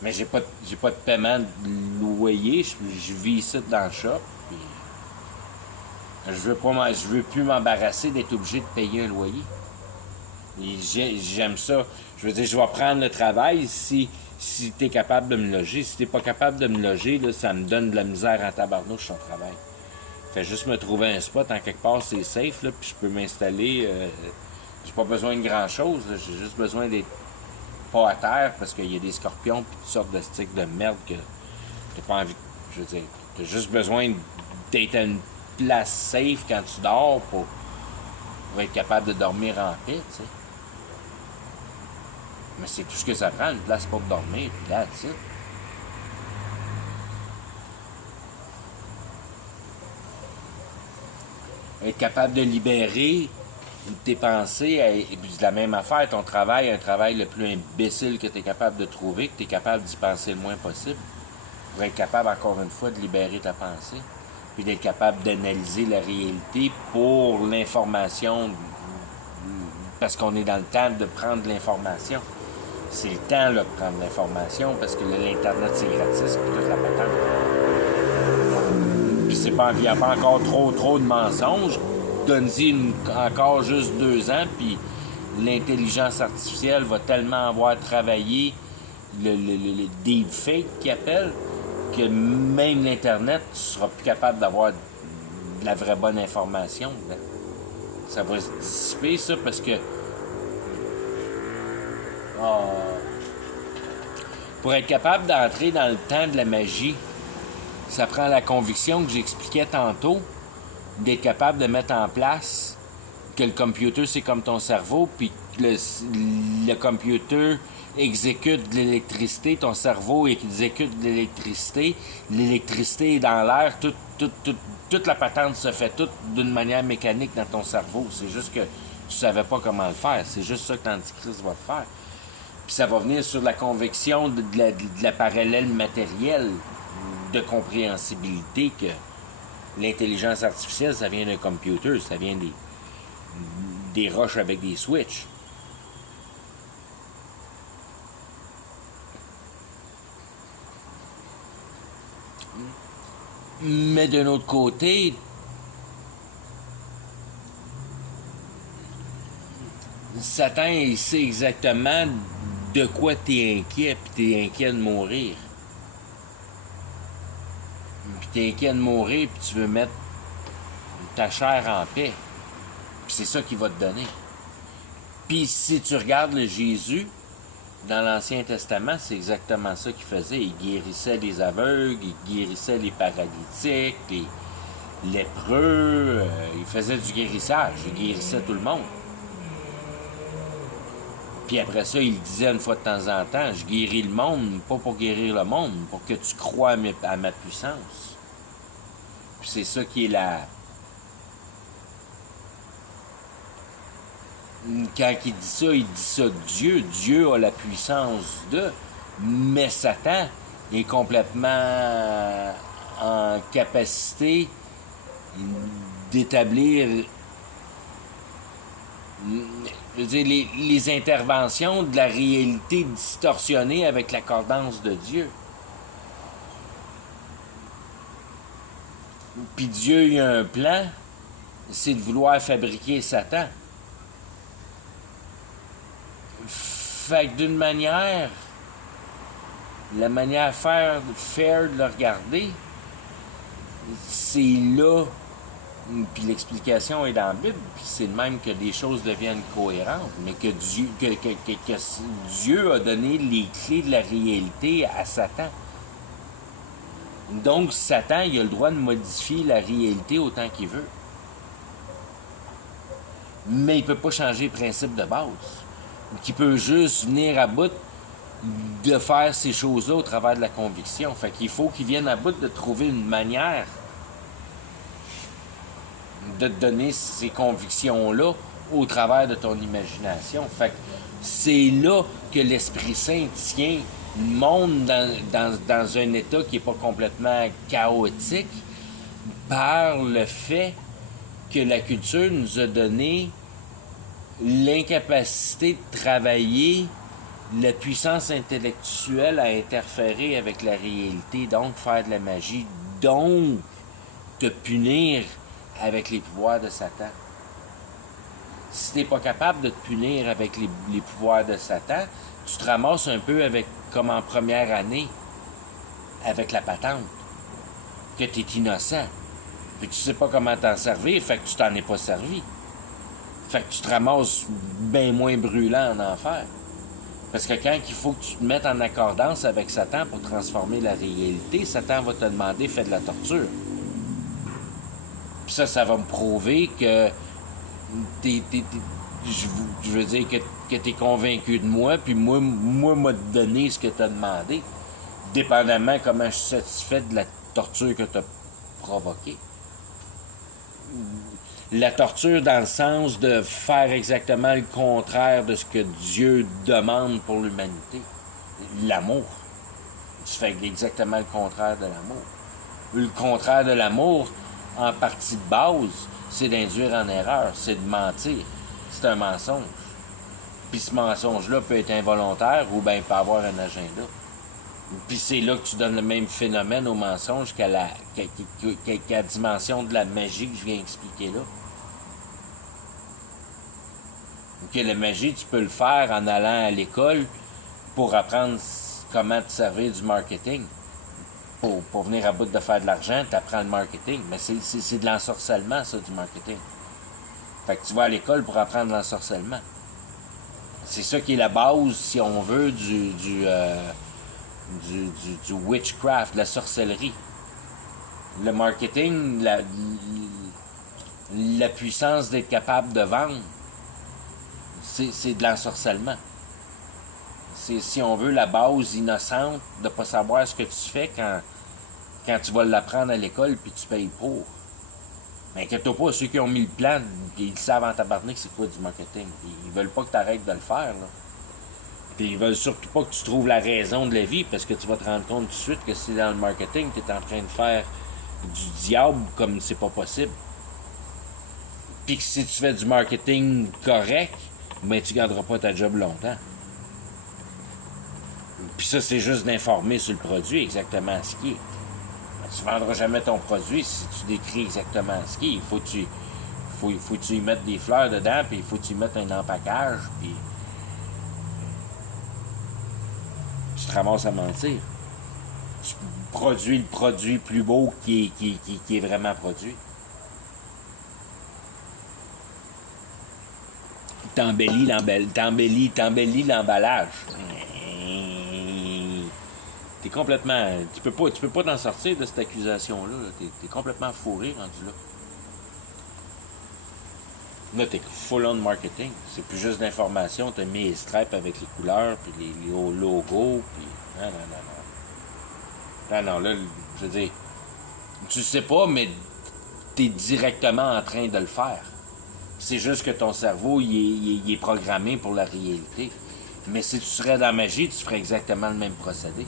Mais j'ai pas de paiement de loyer. Je vis ici dans le shop. Puis je veux plus m'embarrasser d'être obligé de payer un loyer. Et j'aime ça. Je veux dire, je vais prendre le travail si tu es capable de me loger. Si tu pas capable de me loger, là, ça me donne de la misère en tabarnouche son travail. Fait juste me trouver un spot en quelque part, c'est safe, là, puis je peux m'installer. J'ai pas besoin de grand chose. J'ai juste besoin d'être pas à terre parce qu'il y a des scorpions puis toutes sortes de sticks de merde que t'as pas envie. Je veux dire, t'as juste besoin d'être à une place safe quand tu dors pour être capable de dormir en paix, tu sais. Mais c'est tout ce que ça prend, une place pour dormir, puis là, tu sais. Être capable de libérer tes pensées, et puis de la même affaire, ton travail, un travail le plus imbécile que tu es capable de trouver, que tu es capable d'y penser le moins possible, pour être capable, encore une fois, de libérer ta pensée, puis d'être capable d'analyser la réalité pour l'information, parce qu'on est dans le temps de prendre l'information. C'est le temps là, de prendre l'information, parce que l'Internet, c'est gratis, puis toute la patente. Puis c'est pas, il n'y a pas encore trop de mensonges. Donne-y encore juste 2 ans, puis l'intelligence artificielle va tellement avoir travaillé le deepfake qu'ils appellent, que même l'Internet, tu seras plus capable d'avoir de la vraie bonne information. Ça va se dissiper, ça, parce que pour être capable d'entrer dans le temps de la magie, ça prend la conviction que j'expliquais tantôt, d'être capable de mettre en place que le computer, c'est comme ton cerveau, puis le computer exécute de l'électricité, ton cerveau exécute de l'électricité est dans l'air, toute la patente se fait toute d'une manière mécanique dans ton cerveau. C'est juste que tu savais pas comment le faire. C'est juste ça que l'Antichrist va te faire. Puis ça va venir sur la conviction de la parallèle matérielle de compréhensibilité que l'intelligence artificielle, ça vient d'un computer, ça vient des roches avec des switches. Mais d'un autre côté, Satan, il sait exactement de quoi t'es inquiet, puis t'es inquiet de mourir. Puis t'es inquiet de mourir, puis tu veux mettre ta chair en paix. Puis c'est ça qu'il va te donner. Puis si tu regardes le Jésus, dans l'Ancien Testament, c'est exactement ça qu'il faisait. Il guérissait les aveugles, il guérissait les paralytiques, les lépreux, il faisait du guérissage, il guérissait tout le monde. Puis après ça, il disait une fois de temps en temps, je guéris le monde, pas pour guérir le monde, pour que tu crois à ma puissance. Puis c'est ça qui est quand il dit ça Dieu a la puissance de, mais Satan est complètement en capacité d'établir, je veux dire, les interventions de la réalité distorsionnée avec l'accordance de Dieu. Puis Dieu, il a un plan, c'est de vouloir fabriquer Satan. Fait que d'une manière, la manière faire de le regarder, c'est là, puis l'explication est dans la Bible, puis c'est le même que les choses deviennent cohérentes, mais que Dieu a donné les clés de la réalité à Satan. Donc Satan, il a le droit de modifier la réalité autant qu'il veut. Mais il ne peut pas changer le principe de base. Qui peut juste venir à bout de faire ces choses-là au travers de la conviction. Fait qu'il faut qu'il vienne à bout de trouver une manière de te donner ces convictions-là au travers de ton imagination. Fait que c'est là que l'Esprit Saint tient le monde dans un état qui n'est pas complètement chaotique par le fait que la culture nous a donné l'incapacité de travailler la puissance intellectuelle à interférer avec la réalité, donc faire de la magie, donc te punir avec les pouvoirs de Satan. Si t'es pas capable de te punir avec les pouvoirs de Satan, tu te ramasses un peu avec, comme en première année, avec la patente, que t'es innocent. Puis tu sais pas comment t'en servir, fait que tu t'en es pas servi. Fait que tu te ramasses bien moins brûlant en enfer. Parce que quand il faut que tu te mettes en accordance avec Satan pour transformer la réalité, Satan va te demander fais de la torture. Puis ça va me prouver que je veux dire que t'es convaincu de moi, puis moi m'a donné ce que t'as demandé, dépendamment comment je suis satisfait de la torture que t'as provoquée. La torture dans le sens de faire exactement le contraire de ce que Dieu demande pour l'humanité. L'amour. Tu fais exactement le contraire de l'amour. Le contraire de l'amour, en partie de base, c'est d'induire en erreur, c'est de mentir. C'est un mensonge. Puis ce mensonge-là peut être involontaire ou bien peut avoir un agenda. Puis c'est là que tu donnes le même phénomène au mensonge qu'à la dimension de la magie que je viens d'expliquer là. Que la magie, tu peux le faire en allant à l'école pour apprendre comment te servir du marketing. Pour venir à bout de faire de l'argent, tu apprends le marketing. Mais c'est de l'ensorcellement, ça, du marketing. Fait que tu vas à l'école pour apprendre l'ensorcellement. C'est ça qui est la base, si on veut, du witchcraft, de la sorcellerie. Le marketing, la puissance d'être capable de vendre, c'est de l'ensorcellement. C'est, si on veut, la base innocente de ne pas savoir ce que tu fais quand tu vas l'apprendre à l'école puis tu payes pour. Mais inquiète-toi pas, ceux qui ont mis le plan, ils savent en tabarnak c'est quoi du marketing. Ils veulent pas que tu arrêtes de le faire. Là. Puis ils veulent surtout pas que tu trouves la raison de la vie, parce que tu vas te rendre compte tout de suite que si dans le marketing, tu es en train de faire du diable comme c'est pas possible. Puis que si tu fais du marketing correct, ben tu garderas pas ta job longtemps. Puis ça, c'est juste d'informer sur le produit exactement ce qui est. Ben, tu vendras jamais ton produit si tu décris exactement ce qui est. Il faut que tu y mettes des fleurs dedans, puis il faut que tu y mettes un empaquage, puis tu te ramasses à mentir. Tu produis le produit plus beau qui est vraiment produit. T'embellis l'emballage. T'es complètement. Tu peux pas t'en sortir de cette accusation-là. T'es complètement fourré rendu là. Là, t'es full on marketing. C'est plus juste d'information. T'as mis les stripes avec les couleurs, puis les logos, puis. Non, là, je veux dire. Tu sais pas, mais t'es directement en train de le faire. C'est juste que ton cerveau, il est programmé pour la réalité. Mais si tu serais dans la magie, tu ferais exactement le même procédé.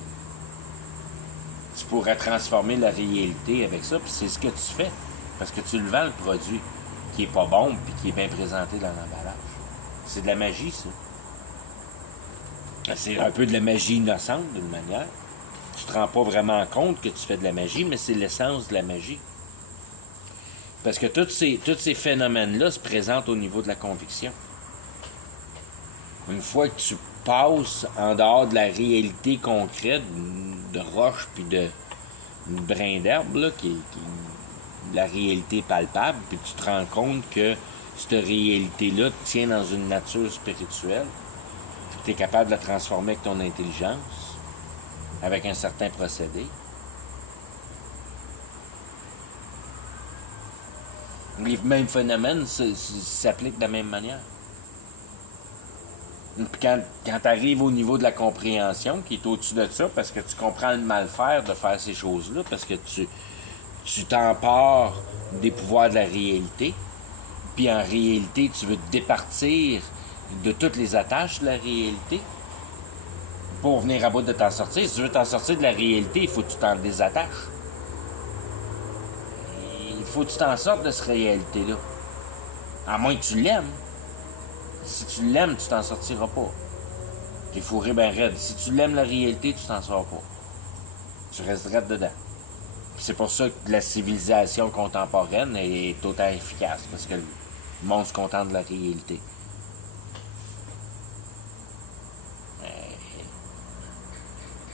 Tu pourrais transformer la réalité avec ça, puis c'est ce que tu fais. Parce que tu le vends, le produit, qui est pas bon, puis qui est bien présenté dans l'emballage. C'est de la magie, ça. C'est un peu de la magie innocente, d'une manière. Tu te rends pas vraiment compte que tu fais de la magie, mais c'est l'essence de la magie. Parce que tous ces phénomènes-là se présentent au niveau de la conviction. Une fois que tu passes en dehors de la réalité concrète, de roche puis de brin d'herbe, là, qui est la réalité palpable, puis tu te rends compte que cette réalité-là te tient dans une nature spirituelle, puis tu es capable de la transformer avec ton intelligence, avec un certain procédé. Les mêmes phénomènes s'appliquent de la même manière. Puis quand tu arrives au niveau de la compréhension, qui est au-dessus de ça, parce que tu comprends le mal faire de faire ces choses-là, parce que tu t'empares des pouvoirs de la réalité, puis en réalité, tu veux te départir de toutes les attaches de la réalité pour venir à bout de t'en sortir. Si tu veux t'en sortir de la réalité, il faut que tu t'en désattaches. Il faut que tu t'en sortes de cette réalité-là. À moins que tu l'aimes. Si tu l'aimes, tu t'en sortiras pas. T'es fourré ben raide. Si tu l'aimes la réalité, tu t'en sors pas. Tu restes raide dedans. C'est pour ça que la civilisation contemporaine est autant efficace, parce que le monde se contente de la réalité.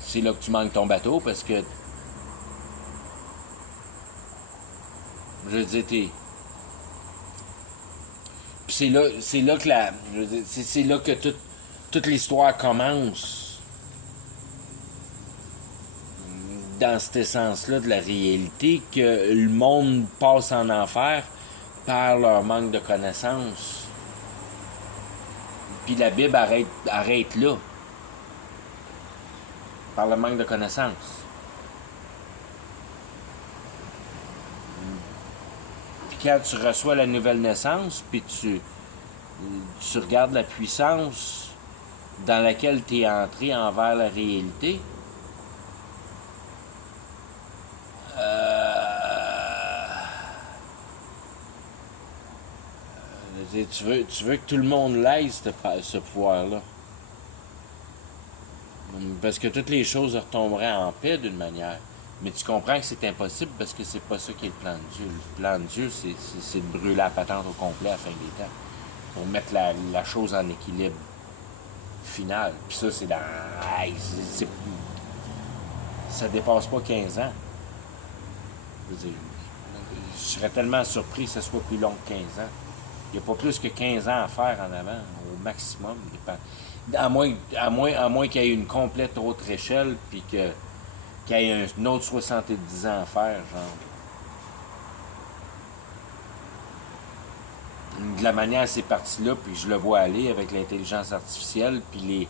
C'est là que tu manques ton bateau, parce que, je veux dire, t'es... Puis c'est là que c'est là que toute l'histoire commence. Dans cette essence-là de la réalité, que le monde passe en enfer par leur manque de connaissances. Puis la Bible arrête là. Par le manque de connaissances. Puis quand tu reçois la nouvelle naissance, puis tu regardes la puissance dans laquelle tu es entré envers la réalité, tu veux que tout le monde l'aille, ce pouvoir-là. Parce que toutes les choses retomberaient en paix d'une manière. Mais tu comprends que c'est impossible parce que c'est pas ça qui est le plan de Dieu. Le plan de Dieu, c'est de brûler la patente au complet à la fin des temps. Pour mettre la chose en équilibre final. Puis ça, c'est dans... ça dépasse pas 15 ans. Je serais tellement surpris que ça soit plus long que 15 ans. Il n'y a pas plus que 15 ans à faire en avant, au maximum. À moins qu'il y ait une complète autre échelle, puis qu'il y ait un autre 70 ans à faire, genre. De la manière c'est parti là, puis je le vois aller avec l'intelligence artificielle, puis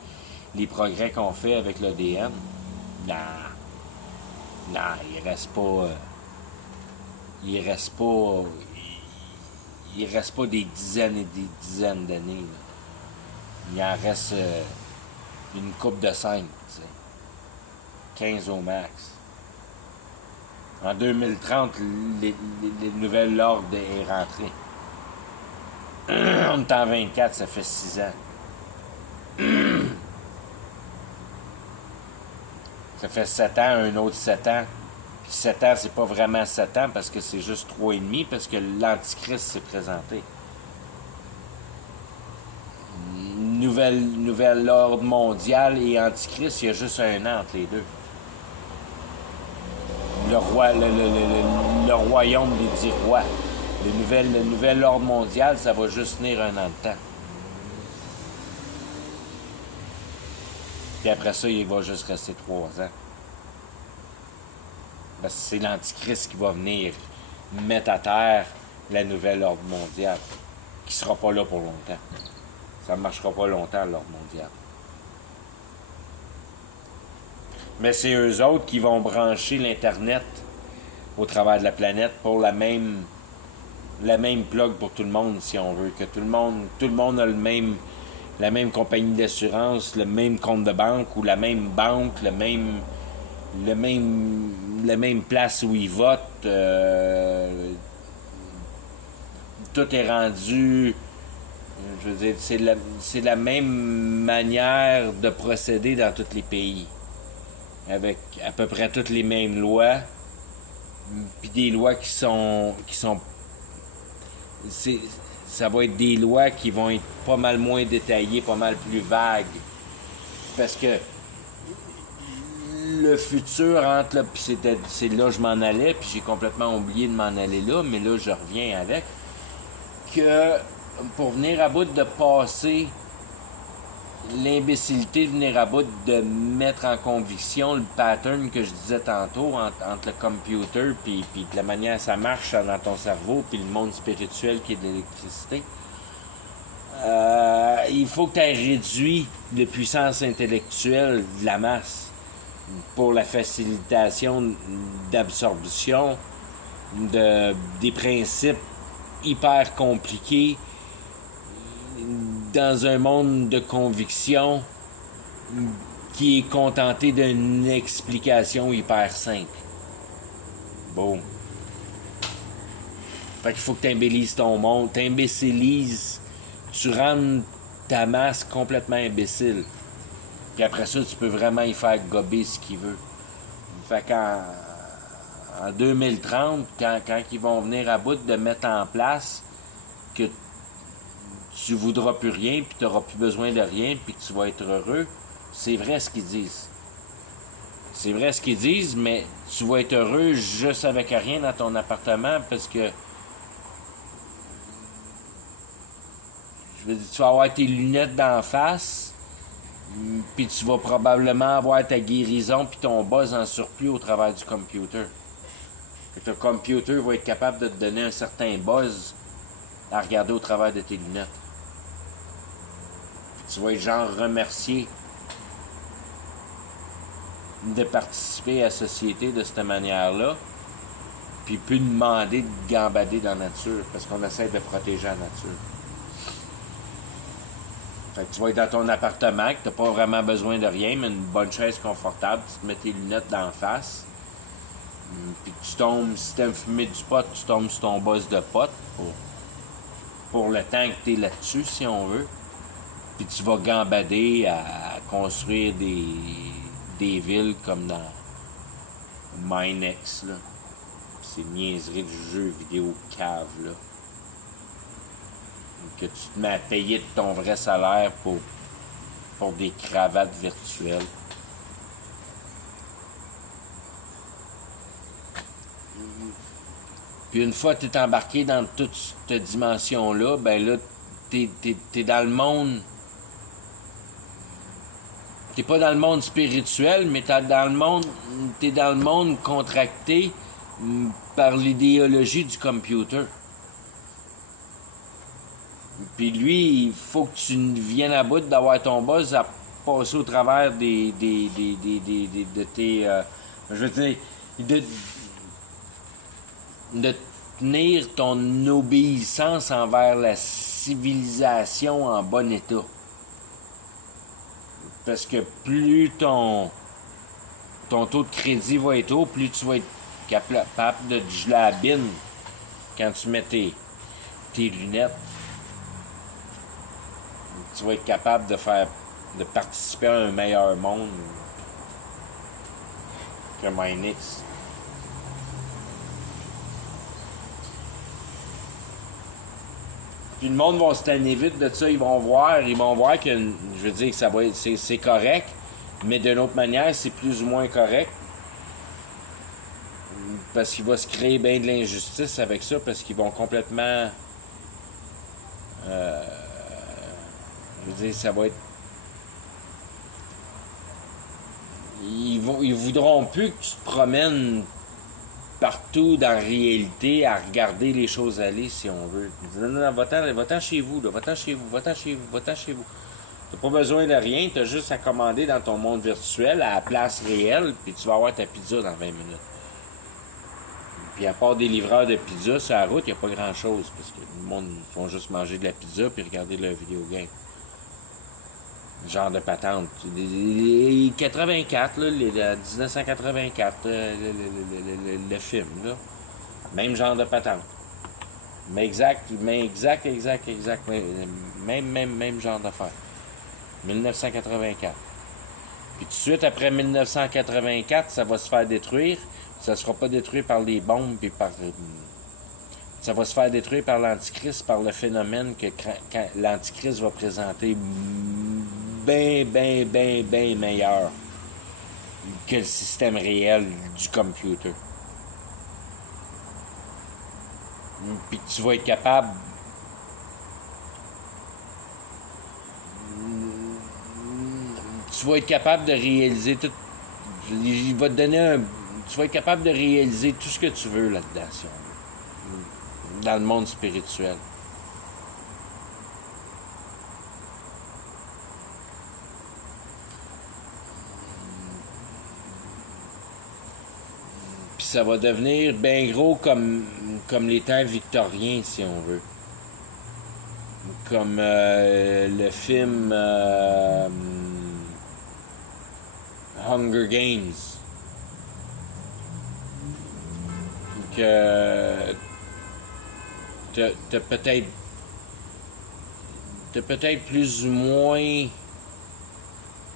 les progrès qu'on fait avec l'ADN, non, il reste pas... il reste pas des dizaines et des dizaines d'années. Il en reste une coupe de 5, tu sais. 15 au max. En 2030, les nouvelles ordres est rentré. On est en 24, ça fait 6 ans. Ça fait 7 ans, un autre 7 ans. Puis 7 ans, c'est pas vraiment 7 ans parce que c'est juste 3,5 parce que l'Antichrist s'est présenté. Nouvel ordre mondial et Antichrist, il y a juste un an entre les deux. Le royaume des 10 rois. Le nouvel ordre mondial, ça va juste tenir un an de temps. Puis après ça, il va juste rester 3 ans. Parce que c'est l'Antichrist qui va venir mettre à terre la nouvelle ordre mondiale. Qui sera pas là pour longtemps. Ça ne marchera pas longtemps, l'ordre mondial. Mais c'est eux autres qui vont brancher l'Internet au travers de la planète pour la même plug pour tout le monde, si on veut. Que tout le monde a la même compagnie d'assurance, le même compte de banque ou la même banque, la même place où ils votent. Tout est rendu... Je veux dire, c'est la même manière de procéder dans tous les pays. Avec à peu près toutes les mêmes lois. Puis des lois qui sont ça va être des lois qui vont être pas mal moins détaillées, pas mal plus vagues. Parce que le futur entre... Puis c'est là que je m'en allais, puis j'ai complètement oublié de m'en aller là, mais là, je reviens avec. Que pour venir à bout de passer l'imbécilité, venir à bout de mettre en conviction le pattern que je disais tantôt entre le computer puis de la manière ça marche dans ton cerveau puis le monde spirituel qui est de l'électricité, il faut que tu aies réduit la puissance intellectuelle de la masse pour la facilitation d'absorption des principes hyper compliqués dans un monde de conviction qui est contenté d'une explication hyper simple. Bon. Fait qu'il faut que tu imbélises ton monde, t'imbécilises, tu rentres t'amasses complètement imbécile. Puis après ça, tu peux vraiment y faire gober ce qu'il veut. Fait qu'en 2030, quand ils vont venir à bout de mettre en place que tu voudras plus rien, puis tu n'auras plus besoin de rien, puis que tu vas être heureux, c'est vrai ce qu'ils disent. C'est vrai ce qu'ils disent, mais tu vas être heureux juste avec rien dans ton appartement parce que je veux dire, tu vas avoir tes lunettes d'en face, puis tu vas probablement avoir ta guérison puis ton buzz en surplus au travers du computer. Que ton computer va être capable de te donner un certain buzz à regarder au travers de tes lunettes. Puis tu vas être genre remercié de participer à la société de cette manière-là, puis plus demander de gambader dans la nature, parce qu'on essaie de protéger la nature. Fait que tu vas être dans ton appartement, que t'as pas vraiment besoin de rien, mais une bonne chaise confortable, tu te mets tes lunettes d'en face, puis tu tombes, si t'aimes fumer du pot, tu tombes sur ton boss de pot pour le temps que t'es là-dessus, si on veut. Puis tu vas gambader à construire des villes comme dans Minex, là. Ces niaiseries de jeux vidéo cave, là. Que tu te mets à payer de ton vrai salaire pour des cravates virtuelles. Puis une fois que tu es embarqué dans toute cette dimension-là, ben là, t'es dans le monde. T'es pas dans le monde spirituel, mais t'es dans le monde contracté par l'idéologie du computer. Puis lui, il faut que tu viennes à bout d'avoir ton buzz à passer au travers de tes... je veux dire, de tenir ton obéissance envers la civilisation en bon état. Parce que plus ton taux de crédit va être haut, plus tu vas être capable de geler la bine quand tu mets tes lunettes. Tu vas être capable de participer à un meilleur monde que Minix. Puis le monde va se tanner vite de ça, ils vont voir que, je veux dire que ça va être, c'est correct, mais d'une autre manière, c'est plus ou moins correct. Parce qu'il va se créer bien de l'injustice avec ça, parce qu'ils vont complètement... je veux dire, ça va être... Ils voudront plus que tu te promènes partout dans la réalité à regarder les choses aller, si on veut. Non, va-t'en chez vous, là, va-t'en chez vous. T'as pas besoin de rien, t'as juste à commander dans ton monde virtuel à la place réelle, puis tu vas avoir ta pizza dans 20 minutes. Puis à part des livreurs de pizza sur la route, il n'y a pas grand-chose, parce que le monde font juste manger de la pizza puis regarder leur vidéo game. Genre de patente. 84, là, 1984, le film, là. Même genre de patente. Mais exact. Même genre d'affaire. 1984. Puis tout de suite après 1984, ça va se faire détruire. Ça ne sera pas détruit par les bombes puis par... ça va se faire détruire par l'Antichrist, par le phénomène que quand l'Antichrist va présenter bien meilleur que le système réel du computer. Puis tu vas être capable de réaliser tout. Il va te donner un... Tu vas être capable de réaliser tout ce que tu veux là-dedans, si on veut. Dans le monde spirituel. Puis ça va devenir bien gros comme les temps victoriens, si on veut. Comme le film Hunger Games. Que t'as t'as peut-être plus ou moins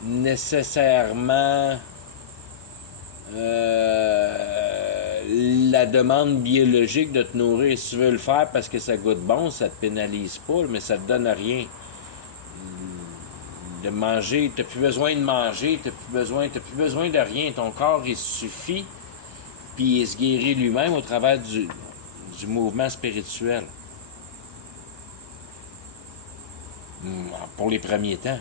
nécessairement la demande biologique de te nourrir. Si tu veux le faire parce que ça goûte bon, ça te pénalise pas, mais ça te donne rien. De manger, t'as plus besoin de manger, t'as plus besoin de rien. Ton corps, il suffit, puis il se guérit lui-même au travers du mouvement spirituel. Pour les premiers temps.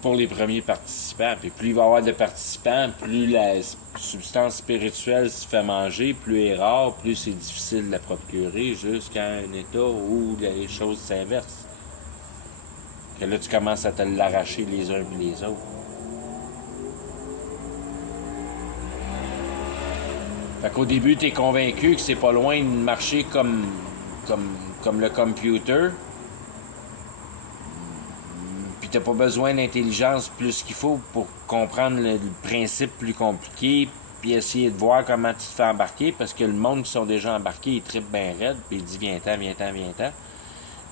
Pour les premiers participants. Puis plus il va y avoir de participants, plus la substance spirituelle se fait manger, plus elle est rare, plus c'est difficile de la procurer jusqu'à un état où les choses s'inversent. Que là, tu commences à te l'arracher les uns et les autres. Fait qu'au début, tu es convaincu que c'est pas loin de marcher comme le computer. Puis t'as pas besoin d'intelligence plus qu'il faut pour comprendre le principe plus compliqué, puis essayer de voir comment tu te fais embarquer, parce que le monde qui sont déjà embarqués, ils trippent bien raide, puis ils disent viens-t'en, viens-t'en, viens-t'en.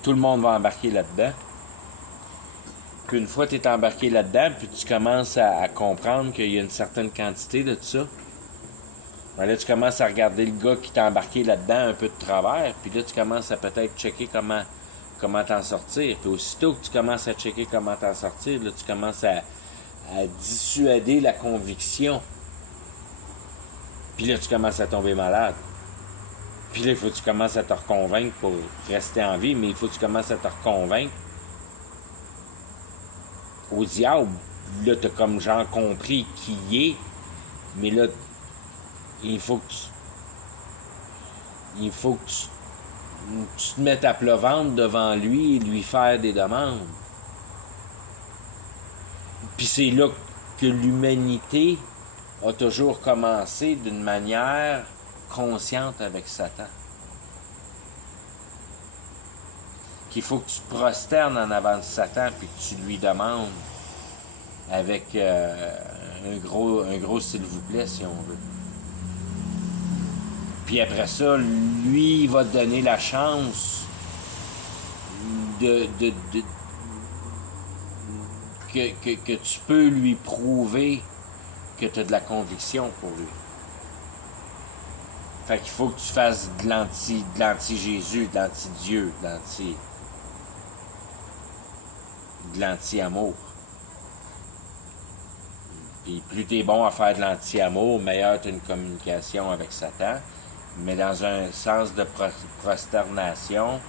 Tout le monde va embarquer là-dedans. Puis une fois que tu es embarqué là-dedans, puis tu commences à comprendre qu'il y a une certaine quantité de tout ça, ben là, tu commences à regarder le gars qui t'a embarqué là-dedans un peu de travers, puis là, tu commences à peut-être checker comment t'en sortir. Puis aussitôt que tu commences à checker comment t'en sortir, là, tu commences à dissuader la conviction. Puis là, tu commences à tomber malade. Puis là, il faut que tu commences à te reconvaincre pour rester en vie, mais il faut que tu commences à te reconvaincre au diable. Là, t'as comme genre compris qui il est, mais là, il faut que tu te mettes à plat ventre devant lui et lui faire des demandes. Puis c'est là que l'humanité a toujours commencé d'une manière consciente avec Satan. Qu'il faut que tu te prosternes en avant de Satan puis que tu lui demandes avec un gros s'il vous plaît, si on veut. Puis après ça, lui, il va te donner la chance que tu peux lui prouver que tu as de la conviction pour lui. Fait qu'il faut que tu fasses de l'anti-Jésus, de l'anti-Dieu, de l'anti-amour. Puis plus t'es bon à faire de l'anti-amour, meilleure t'as une communication avec Satan. Mais dans un sens de prosternation,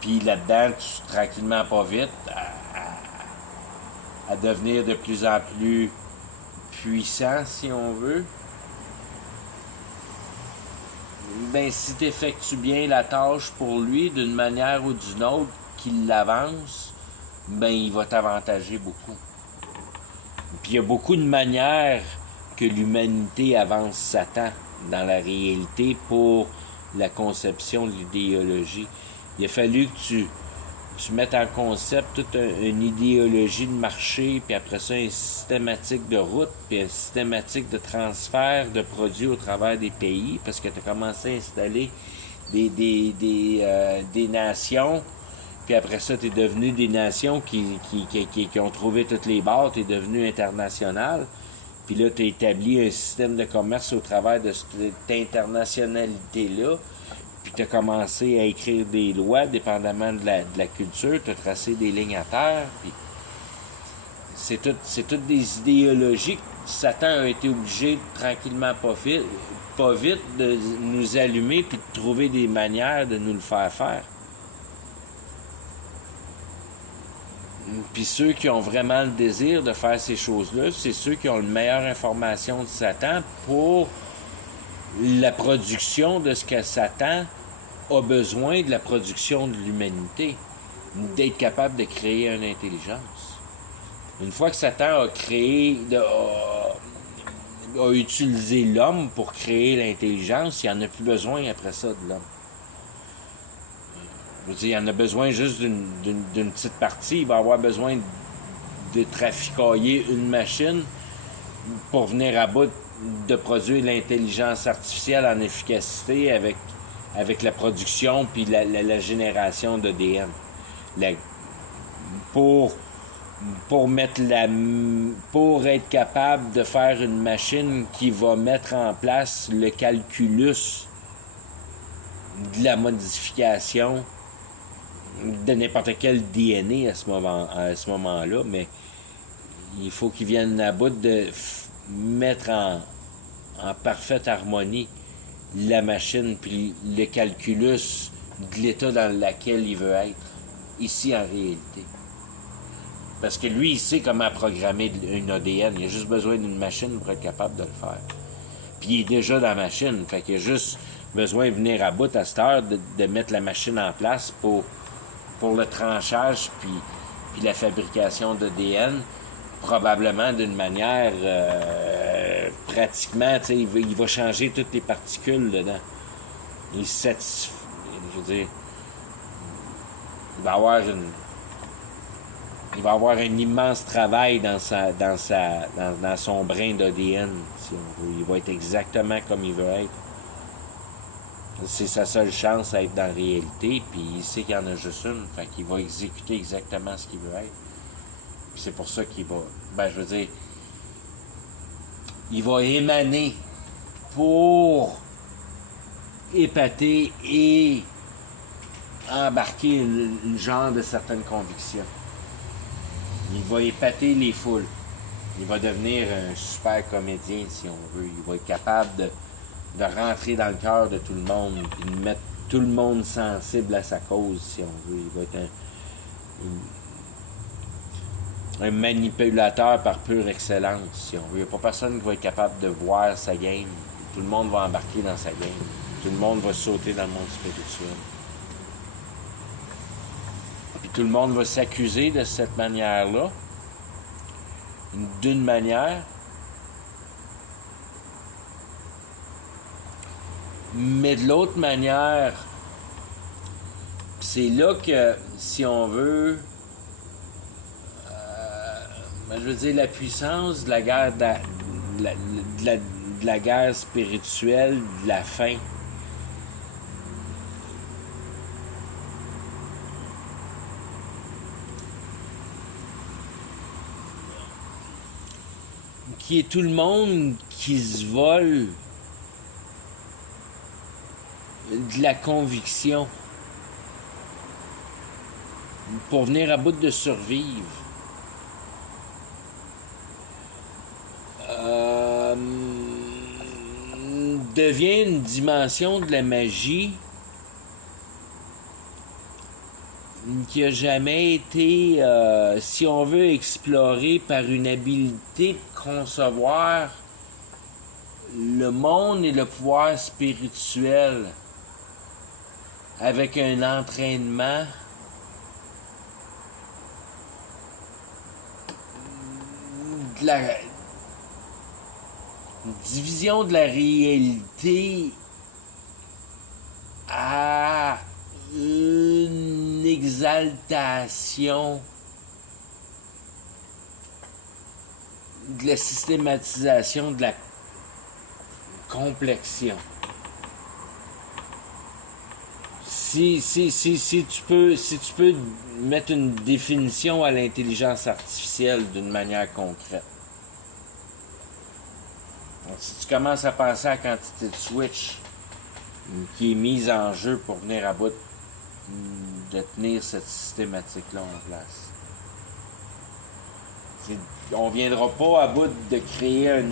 puis là-dedans, tranquillement, pas vite, à devenir de plus en plus puissant, si on veut. Ben, si tu effectues bien la tâche pour lui, d'une manière ou d'une autre, qu'il l'avance, ben, il va t'avantager beaucoup. Puis il y a beaucoup de manières que l'humanité avance Satan dans la réalité pour la conception de l'idéologie. Il a fallu que tu mettes en concept toute une idéologie de marché, puis après ça, un systématique de route, puis un systématique de transfert de produits au travers des pays, parce que tu as commencé à installer des nations, puis après ça, tu es devenu des nations qui ont trouvé toutes les barres, tu es devenu international. Puis là, tu as établi un système de commerce au travers de cette internationalité-là. Puis tu as commencé à écrire des lois dépendamment de la culture. Tu as tracé des lignes à terre. Puis c'est toutes des idéologies que Satan a été obligé, tranquillement, pas vite, de nous allumer puis de trouver des manières de nous le faire faire. Puis ceux qui ont vraiment le désir de faire ces choses-là, c'est ceux qui ont la meilleure information de Satan pour la production de ce que Satan a besoin de la production de l'humanité, d'être capable de créer une intelligence. Une fois que Satan a utilisé l'homme pour créer l'intelligence, il n'y en a plus besoin après ça de l'homme. Je veux dire, il en a besoin juste d'une petite partie. Il va avoir besoin de traficoyer une machine pour venir à bout de produire l'intelligence artificielle en efficacité avec avec la production puis la génération d'ADN. Pour pour être capable de faire une machine qui va mettre en place le calculus de la modification de n'importe quel DNA à ce moment-là, mais il faut qu'ils viennent à bout de mettre en parfaite harmonie la machine puis le calculus de l'état dans lequel il veut être, ici en réalité. Parce que lui, il sait comment programmer une ADN. Il a juste besoin d'une machine pour être capable de le faire. Puis il est déjà dans la machine. Fait qu'il a juste besoin de venir à bout à cette heure de mettre la machine en place pour le tranchage puis la fabrication d'ADN. Probablement d'une manière pratiquement, tu sais, il va changer toutes les particules dedans. Il satisfait. Je veux dire, il va avoir un immense travail dans son brin d'ADN, si on veut. Il va être exactement comme il veut être. C'est sa seule chance à être dans la réalité, puis il sait qu'il y en a juste une, fait qu'il va exécuter exactement ce qu'il veut être. Puis c'est pour ça qu'il va, je veux dire, il va émaner pour épater et embarquer une genre de certaines convictions. Il va épater les foules. Il va devenir un super comédien, si on veut. Il va être capable de rentrer dans le cœur de tout le monde et de mettre tout le monde sensible à sa cause, si on veut. Il va être un manipulateur par pure excellence, si on veut. Il n'y a pas personne qui va être capable de voir sa game. Tout le monde va embarquer dans sa game. Tout le monde va sauter dans le monde spirituel. Puis tout le monde va s'accuser de cette manière-là. D'une manière. Mais de l'autre manière, c'est là que, si on veut, je veux dire, la puissance de la guerre, de la guerre spirituelle, de la fin, qui est tout le monde qui se vole de la conviction pour venir à bout de survivre. Devient une dimension de la magie qui n'a jamais été, si on veut, explorée par une habileté de concevoir le monde et le pouvoir spirituel avec un entraînement de la division de la réalité à une exaltation de la systématisation de la complexion. Si tu peux mettre une définition à l'intelligence artificielle d'une manière concrète. Donc, si tu commences à penser à la quantité de switch qui est mise en jeu pour venir à bout de tenir cette systématique-là en place. On ne viendra pas à bout de créer un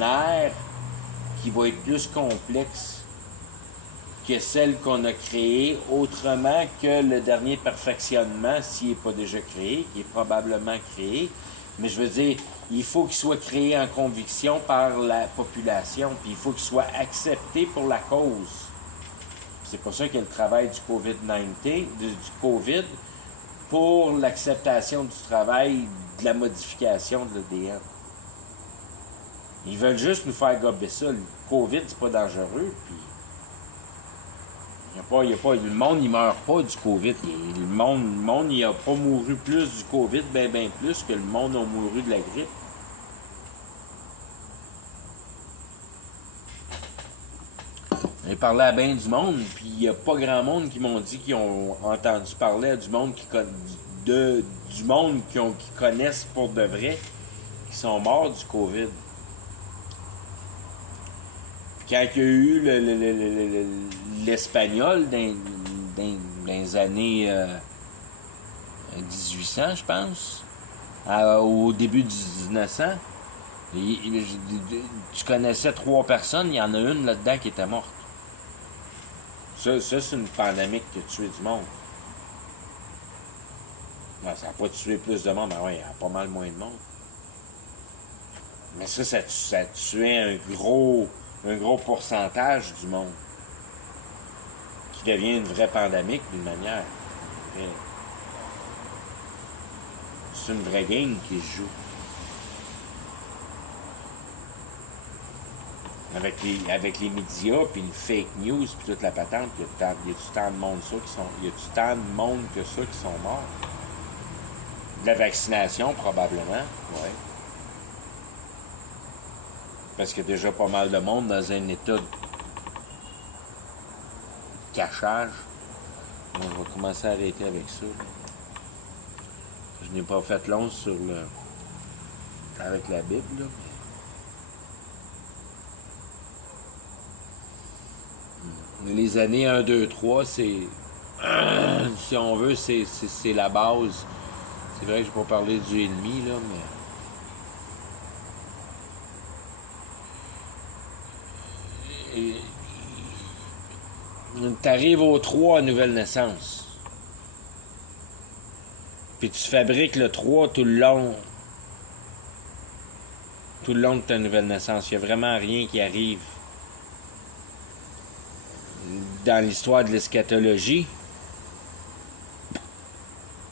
air qui va être plus complexe que celle qu'on a créée, autrement que le dernier perfectionnement, s'il n'est pas déjà créé, qui est probablement créé. Mais je veux dire, il faut qu'il soit créé en conviction par la population, puis il faut qu'il soit accepté pour la cause. C'est pour ça qu'il y a le travail du COVID-19, du COVID, pour l'acceptation du travail de la modification de l'ADN. Ils veulent juste nous faire gober ça. Le COVID, c'est pas dangereux, puis le monde, il meurt pas du COVID. Le monde, il a pas mouru plus du COVID, ben plus que le monde a mouru de la grippe. J'ai parlé à bien du monde, puis il n'y a pas grand monde qui m'ont dit qu'ils ont entendu parler à du monde du monde qui connaissent pour de vrai, qui sont morts du COVID. Puis quand il y a eu l'espagnol dans les années 1800, je pense, au début du 1900, tu connaissais 3 personnes, il y en a une là-dedans qui était morte. Ça c'est une pandémie qui a tué du monde. Non, ça n'a pas tué plus de monde, mais oui, il y a pas mal moins de monde. Mais ça tuait un gros pourcentage du monde. Qui devient une vraie pandémie d'une manière. C'est une vraie game qui se joue. Avec les médias, puis le fake news, puis toute la patente, il y a tant de monde que ça qui sont morts. De la vaccination, probablement, ouais. Parce qu'il y a déjà pas mal de monde dans un état de cachage. On va commencer à arrêter avec ça. Je n'ai pas fait long avec la Bible, là. Les années 1, 2, 3, c'est... si on veut, c'est la base. C'est vrai que je n'ai pas parlé du ennemi, là, mais... T'arrives au 3 à nouvelle naissance. Puis tu fabriques le 3 tout le long de ta nouvelle naissance. Il n'y a vraiment rien qui arrive dans l'histoire de l'eschatologie,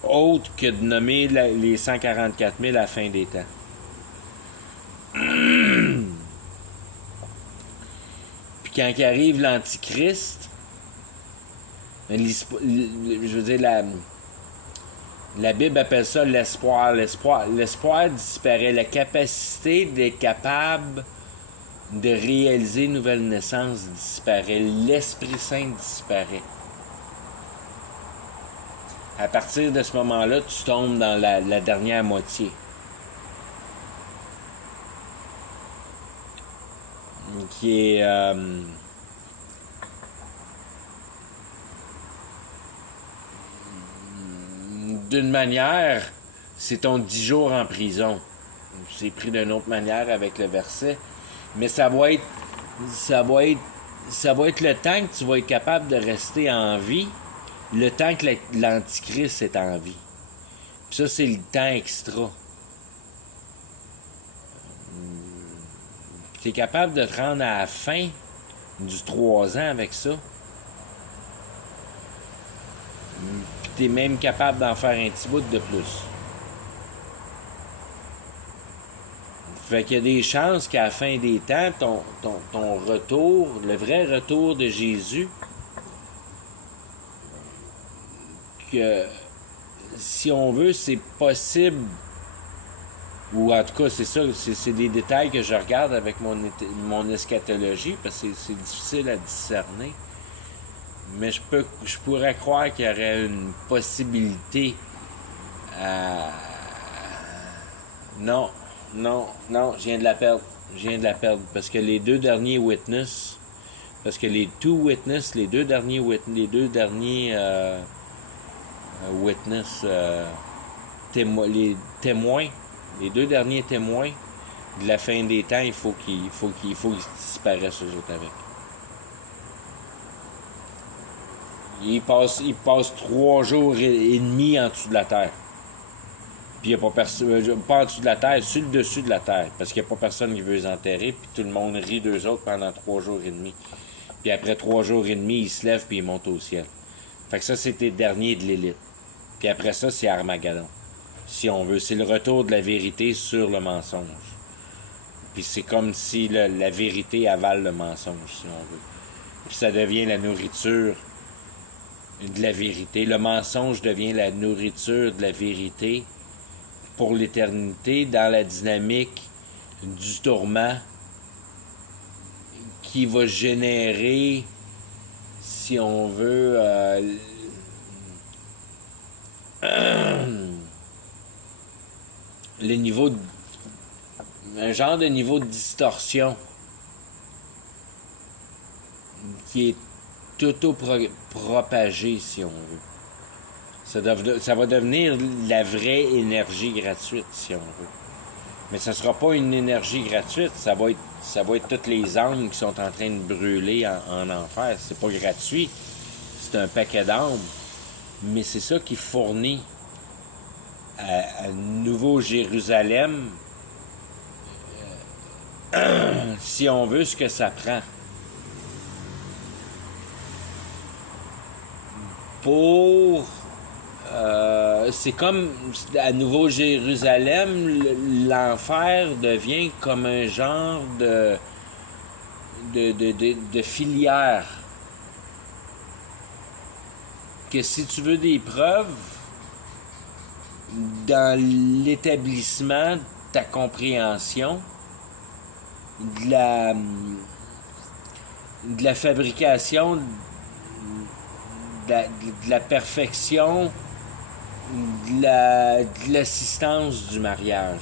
autre que de nommer les 144 000 à la fin des temps. Puis quand il arrive l'Antichrist, je veux dire, la Bible appelle ça l'espoir. L'espoir disparaît. La capacité d'être capable de réaliser une nouvelle naissance disparaît. L'Esprit Saint disparaît. À partir de ce moment-là, tu tombes dans la dernière moitié. Qui est... d'une manière, c'est ton 10 jours en prison. C'est pris d'une autre manière avec le verset. Mais ça va être le temps que tu vas être capable de rester en vie, le temps que l'Antichrist est en vie. Puis ça, c'est le temps extra. Tu es capable de te rendre à la fin du 3 ans avec ça. Puis tu es même capable d'en faire un petit bout de plus. Fait qu'il y a des chances qu'à la fin des temps, ton retour, le vrai retour de Jésus, que si on veut, c'est possible, ou en tout cas, c'est ça, c'est des détails que je regarde avec mon eschatologie, parce que c'est difficile à discerner. Mais je pourrais croire qu'il y aurait une possibilité à... Non, je viens de la perdre. Parce que les deux derniers witness, les deux derniers witness, les témoins, les deux derniers témoins de la fin des temps, il faut qu'ils disparaissent eux autres avec. Ils passent 3 jours et demi en dessous de la terre. Puis il n'y a pas personne, pas en dessous de la terre, sur le dessus de la terre. Parce qu'il n'y a pas personne qui veut les enterrer. Puis tout le monde rit d'eux autres pendant 3 jours et demi. Puis après 3 jours et demi, ils se lèvent puis ils montent au ciel. Fait que ça, c'était le dernier de l'élite. Puis après ça, c'est Armageddon. Si on veut. C'est le retour de la vérité sur le mensonge. Puis c'est comme si la vérité avale le mensonge, si on veut. Puis ça devient la nourriture de la vérité. Le mensonge devient la nourriture de la vérité pour l'éternité dans la dynamique du tourment qui va générer si on veut, le niveau un genre de niveau de distorsion qui est auto-propagé, si on veut. Ça va devenir la vraie énergie gratuite, si on veut. Mais ça sera pas une énergie gratuite, ça va être toutes les âmes qui sont en train de brûler en enfer. C'est pas gratuit, c'est un paquet d'âmes. Mais c'est ça qui fournit à Nouveau-Jérusalem, si on veut, ce que ça prend. Pour... c'est comme à Nouveau-Jérusalem, l'enfer devient comme un genre de filière. Que si tu veux des preuves, dans l'établissement de ta compréhension, de la fabrication, de la perfection, de l'assistance du mariage.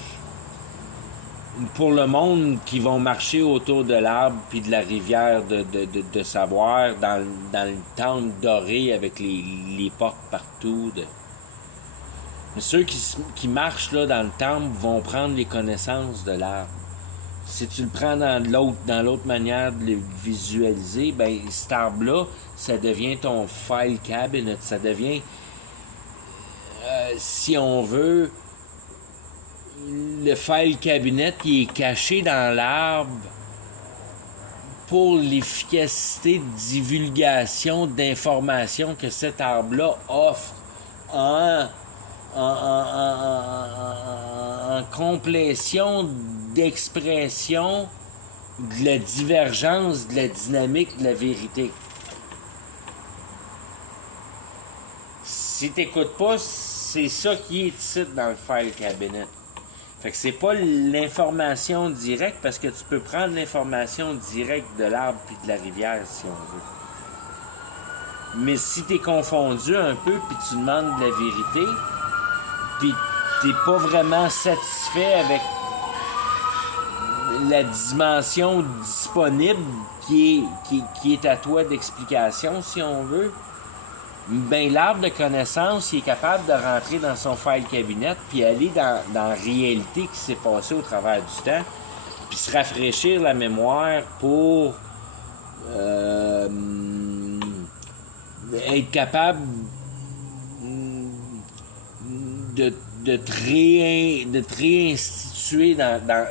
Pour le monde qui vont marcher autour de l'arbre puis de la rivière de savoir, dans le temple doré avec les portes partout. Mais ceux qui marchent là dans le temple vont prendre les connaissances de l'arbre. Si tu le prends dans l'autre manière de le visualiser, ben cet arbre-là, ça devient ton file cabinet. Ça devient, si on veut, le file cabinet qui est caché dans l'arbre pour l'efficacité de divulgation d'informations que cet arbre-là offre en complétion d'expression de la divergence, de la dynamique, de la vérité. Si t'écoutes pas, c'est ça qui est ici dans le file cabinet. Fait que c'est pas l'information directe, parce que tu peux prendre l'information directe de l'arbre puis de la rivière si on veut. Mais si t'es confondu un peu puis tu demandes de la vérité, puis t'es pas vraiment satisfait avec la dimension disponible qui est à toi d'explication, si on veut, ben l'arbre de connaissance, il est capable de rentrer dans son file cabinet puis aller dans la réalité qui s'est passée au travers du temps, puis se rafraîchir la mémoire pour être capable de te réinstituer dans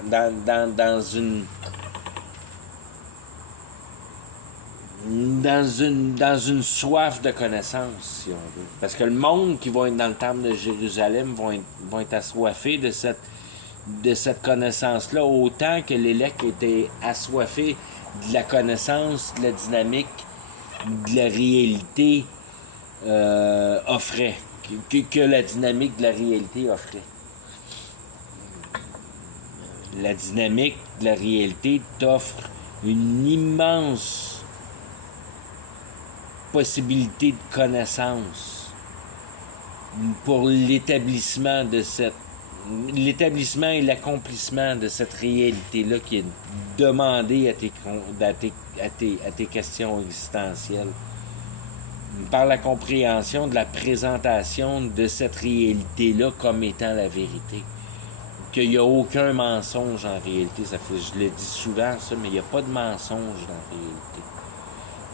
une soif de connaissance, si on veut. Parce que le monde qui va être dans le temple de Jérusalem vont être assoiffés de cette connaissance-là, autant que l'élect était assoiffé de la connaissance, de la dynamique, de la réalité offrait. Que la dynamique de la réalité offrait. La dynamique de la réalité t'offre une immense possibilité de connaissance pour l'établissement et l'accomplissement de cette réalité-là qui est demandée à tes questions existentielles. Par la compréhension de la présentation de cette réalité-là comme étant la vérité. Qu'il n'y a aucun mensonge en réalité. Je le dis souvent, ça, mais il n'y a pas de mensonge dans la réalité.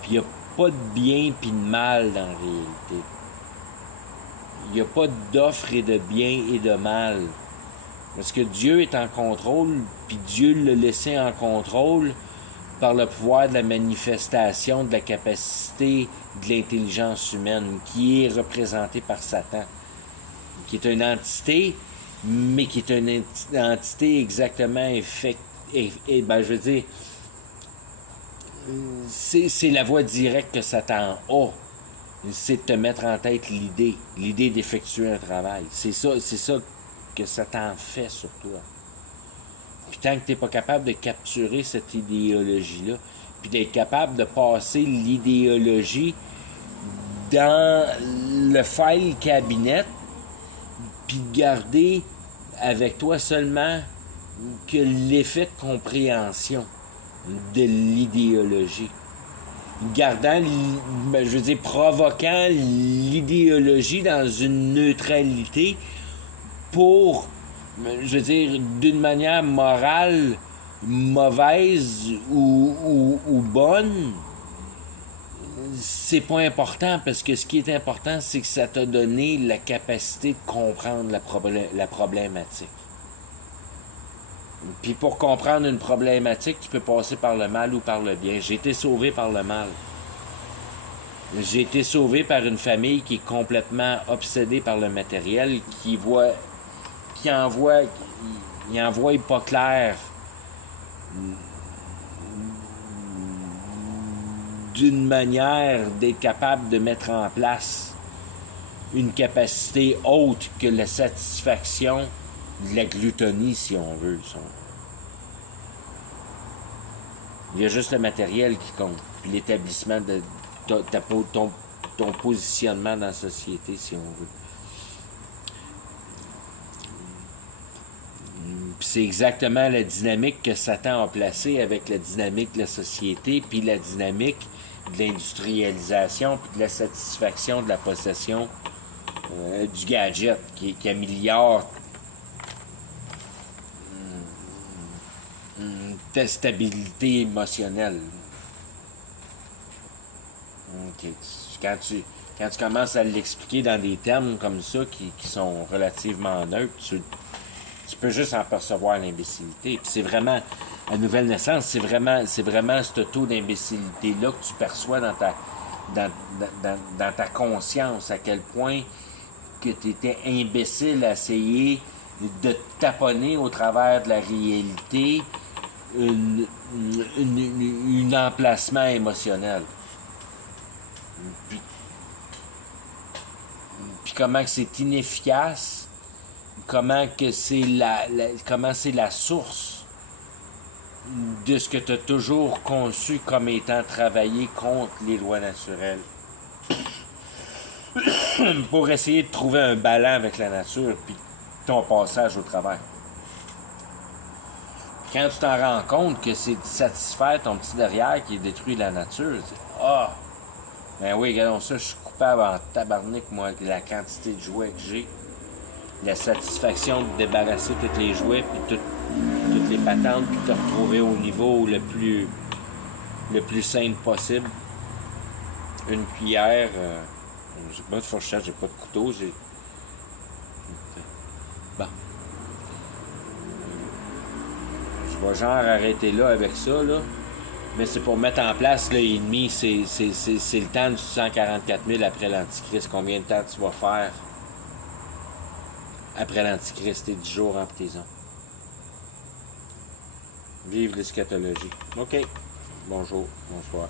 Puis il n'y a pas de bien puis de mal dans la réalité. Il n'y a pas d'offre et de bien et de mal. Parce que Dieu est en contrôle, puis Dieu l'a laissé en contrôle par le pouvoir de la manifestation de la capacité de l'intelligence humaine, qui est représentée par Satan, qui est une entité, mais qui est une entité exactement c'est la voie directe que Satan a. C'est de te mettre en tête l'idée d'effectuer un travail. C'est ça que Satan fait sur toi. Puis tant que tu n'es pas capable de capturer cette idéologie-là, puis d'être capable de passer l'idéologie dans le file cabinet, puis de garder avec toi seulement que l'effet de compréhension de l'idéologie. Gardant, je veux dire, provoquant l'idéologie dans une neutralité pour, je veux dire, d'une manière morale, mauvaise ou bonne, c'est pas important, parce que ce qui est important, c'est que ça t'a donné la capacité de comprendre la problématique. Puis pour comprendre une problématique, tu peux passer par le mal ou par le bien. J'ai été sauvé par le mal. J'ai été sauvé par une famille qui est complètement obsédée par le matériel, qui envoie pas clair d'une manière d'être capable de mettre en place une capacité autre que la satisfaction de la glutonie, si on veut. Il y a juste le matériel qui compte, puis l'établissement de ton positionnement dans la société, si on veut. Puis c'est exactement la dynamique que Satan a placée avec la dynamique de la société, puis la dynamique de l'industrialisation, puis de la satisfaction de la possession du gadget qui améliore ta stabilité émotionnelle. Okay. Quand tu commences à l'expliquer dans des termes comme ça qui sont relativement neutres, tu peux juste en percevoir l'imbécilité. Puis c'est vraiment, à nouvelle naissance, c'est vraiment ce taux d'imbécilité-là que tu perçois dans ta conscience, à quel point que tu étais imbécile à essayer de taponner au travers de la réalité un emplacement émotionnel. Puis comment que c'est inefficace, comment c'est la source de ce que tu as toujours conçu comme étant travaillé contre les lois naturelles. Pour essayer de trouver un ballon avec la nature, puis ton passage au travers. Quand tu t'en rends compte que c'est de satisfaire ton petit derrière qui détruit la nature, tu sais, ben oui, regardons ça, je suis coupable en tabarnak, moi, de la quantité de jouets que j'ai. La satisfaction de débarrasser tous les jouets, puis toutes les patentes, puis de te retrouver au niveau le plus simple possible. Une cuillère, j'ai pas de fourchette, j'ai pas de couteau, Bon. Je vais genre arrêter là avec ça, là. Mais c'est pour mettre en place l'ennemi, c'est le temps du 144 000 après l'Antichrist. Combien de temps tu vas faire après l'Antichrist et 10 jours en prison? Vive l'eschatologie. OK. Bonjour, bonsoir.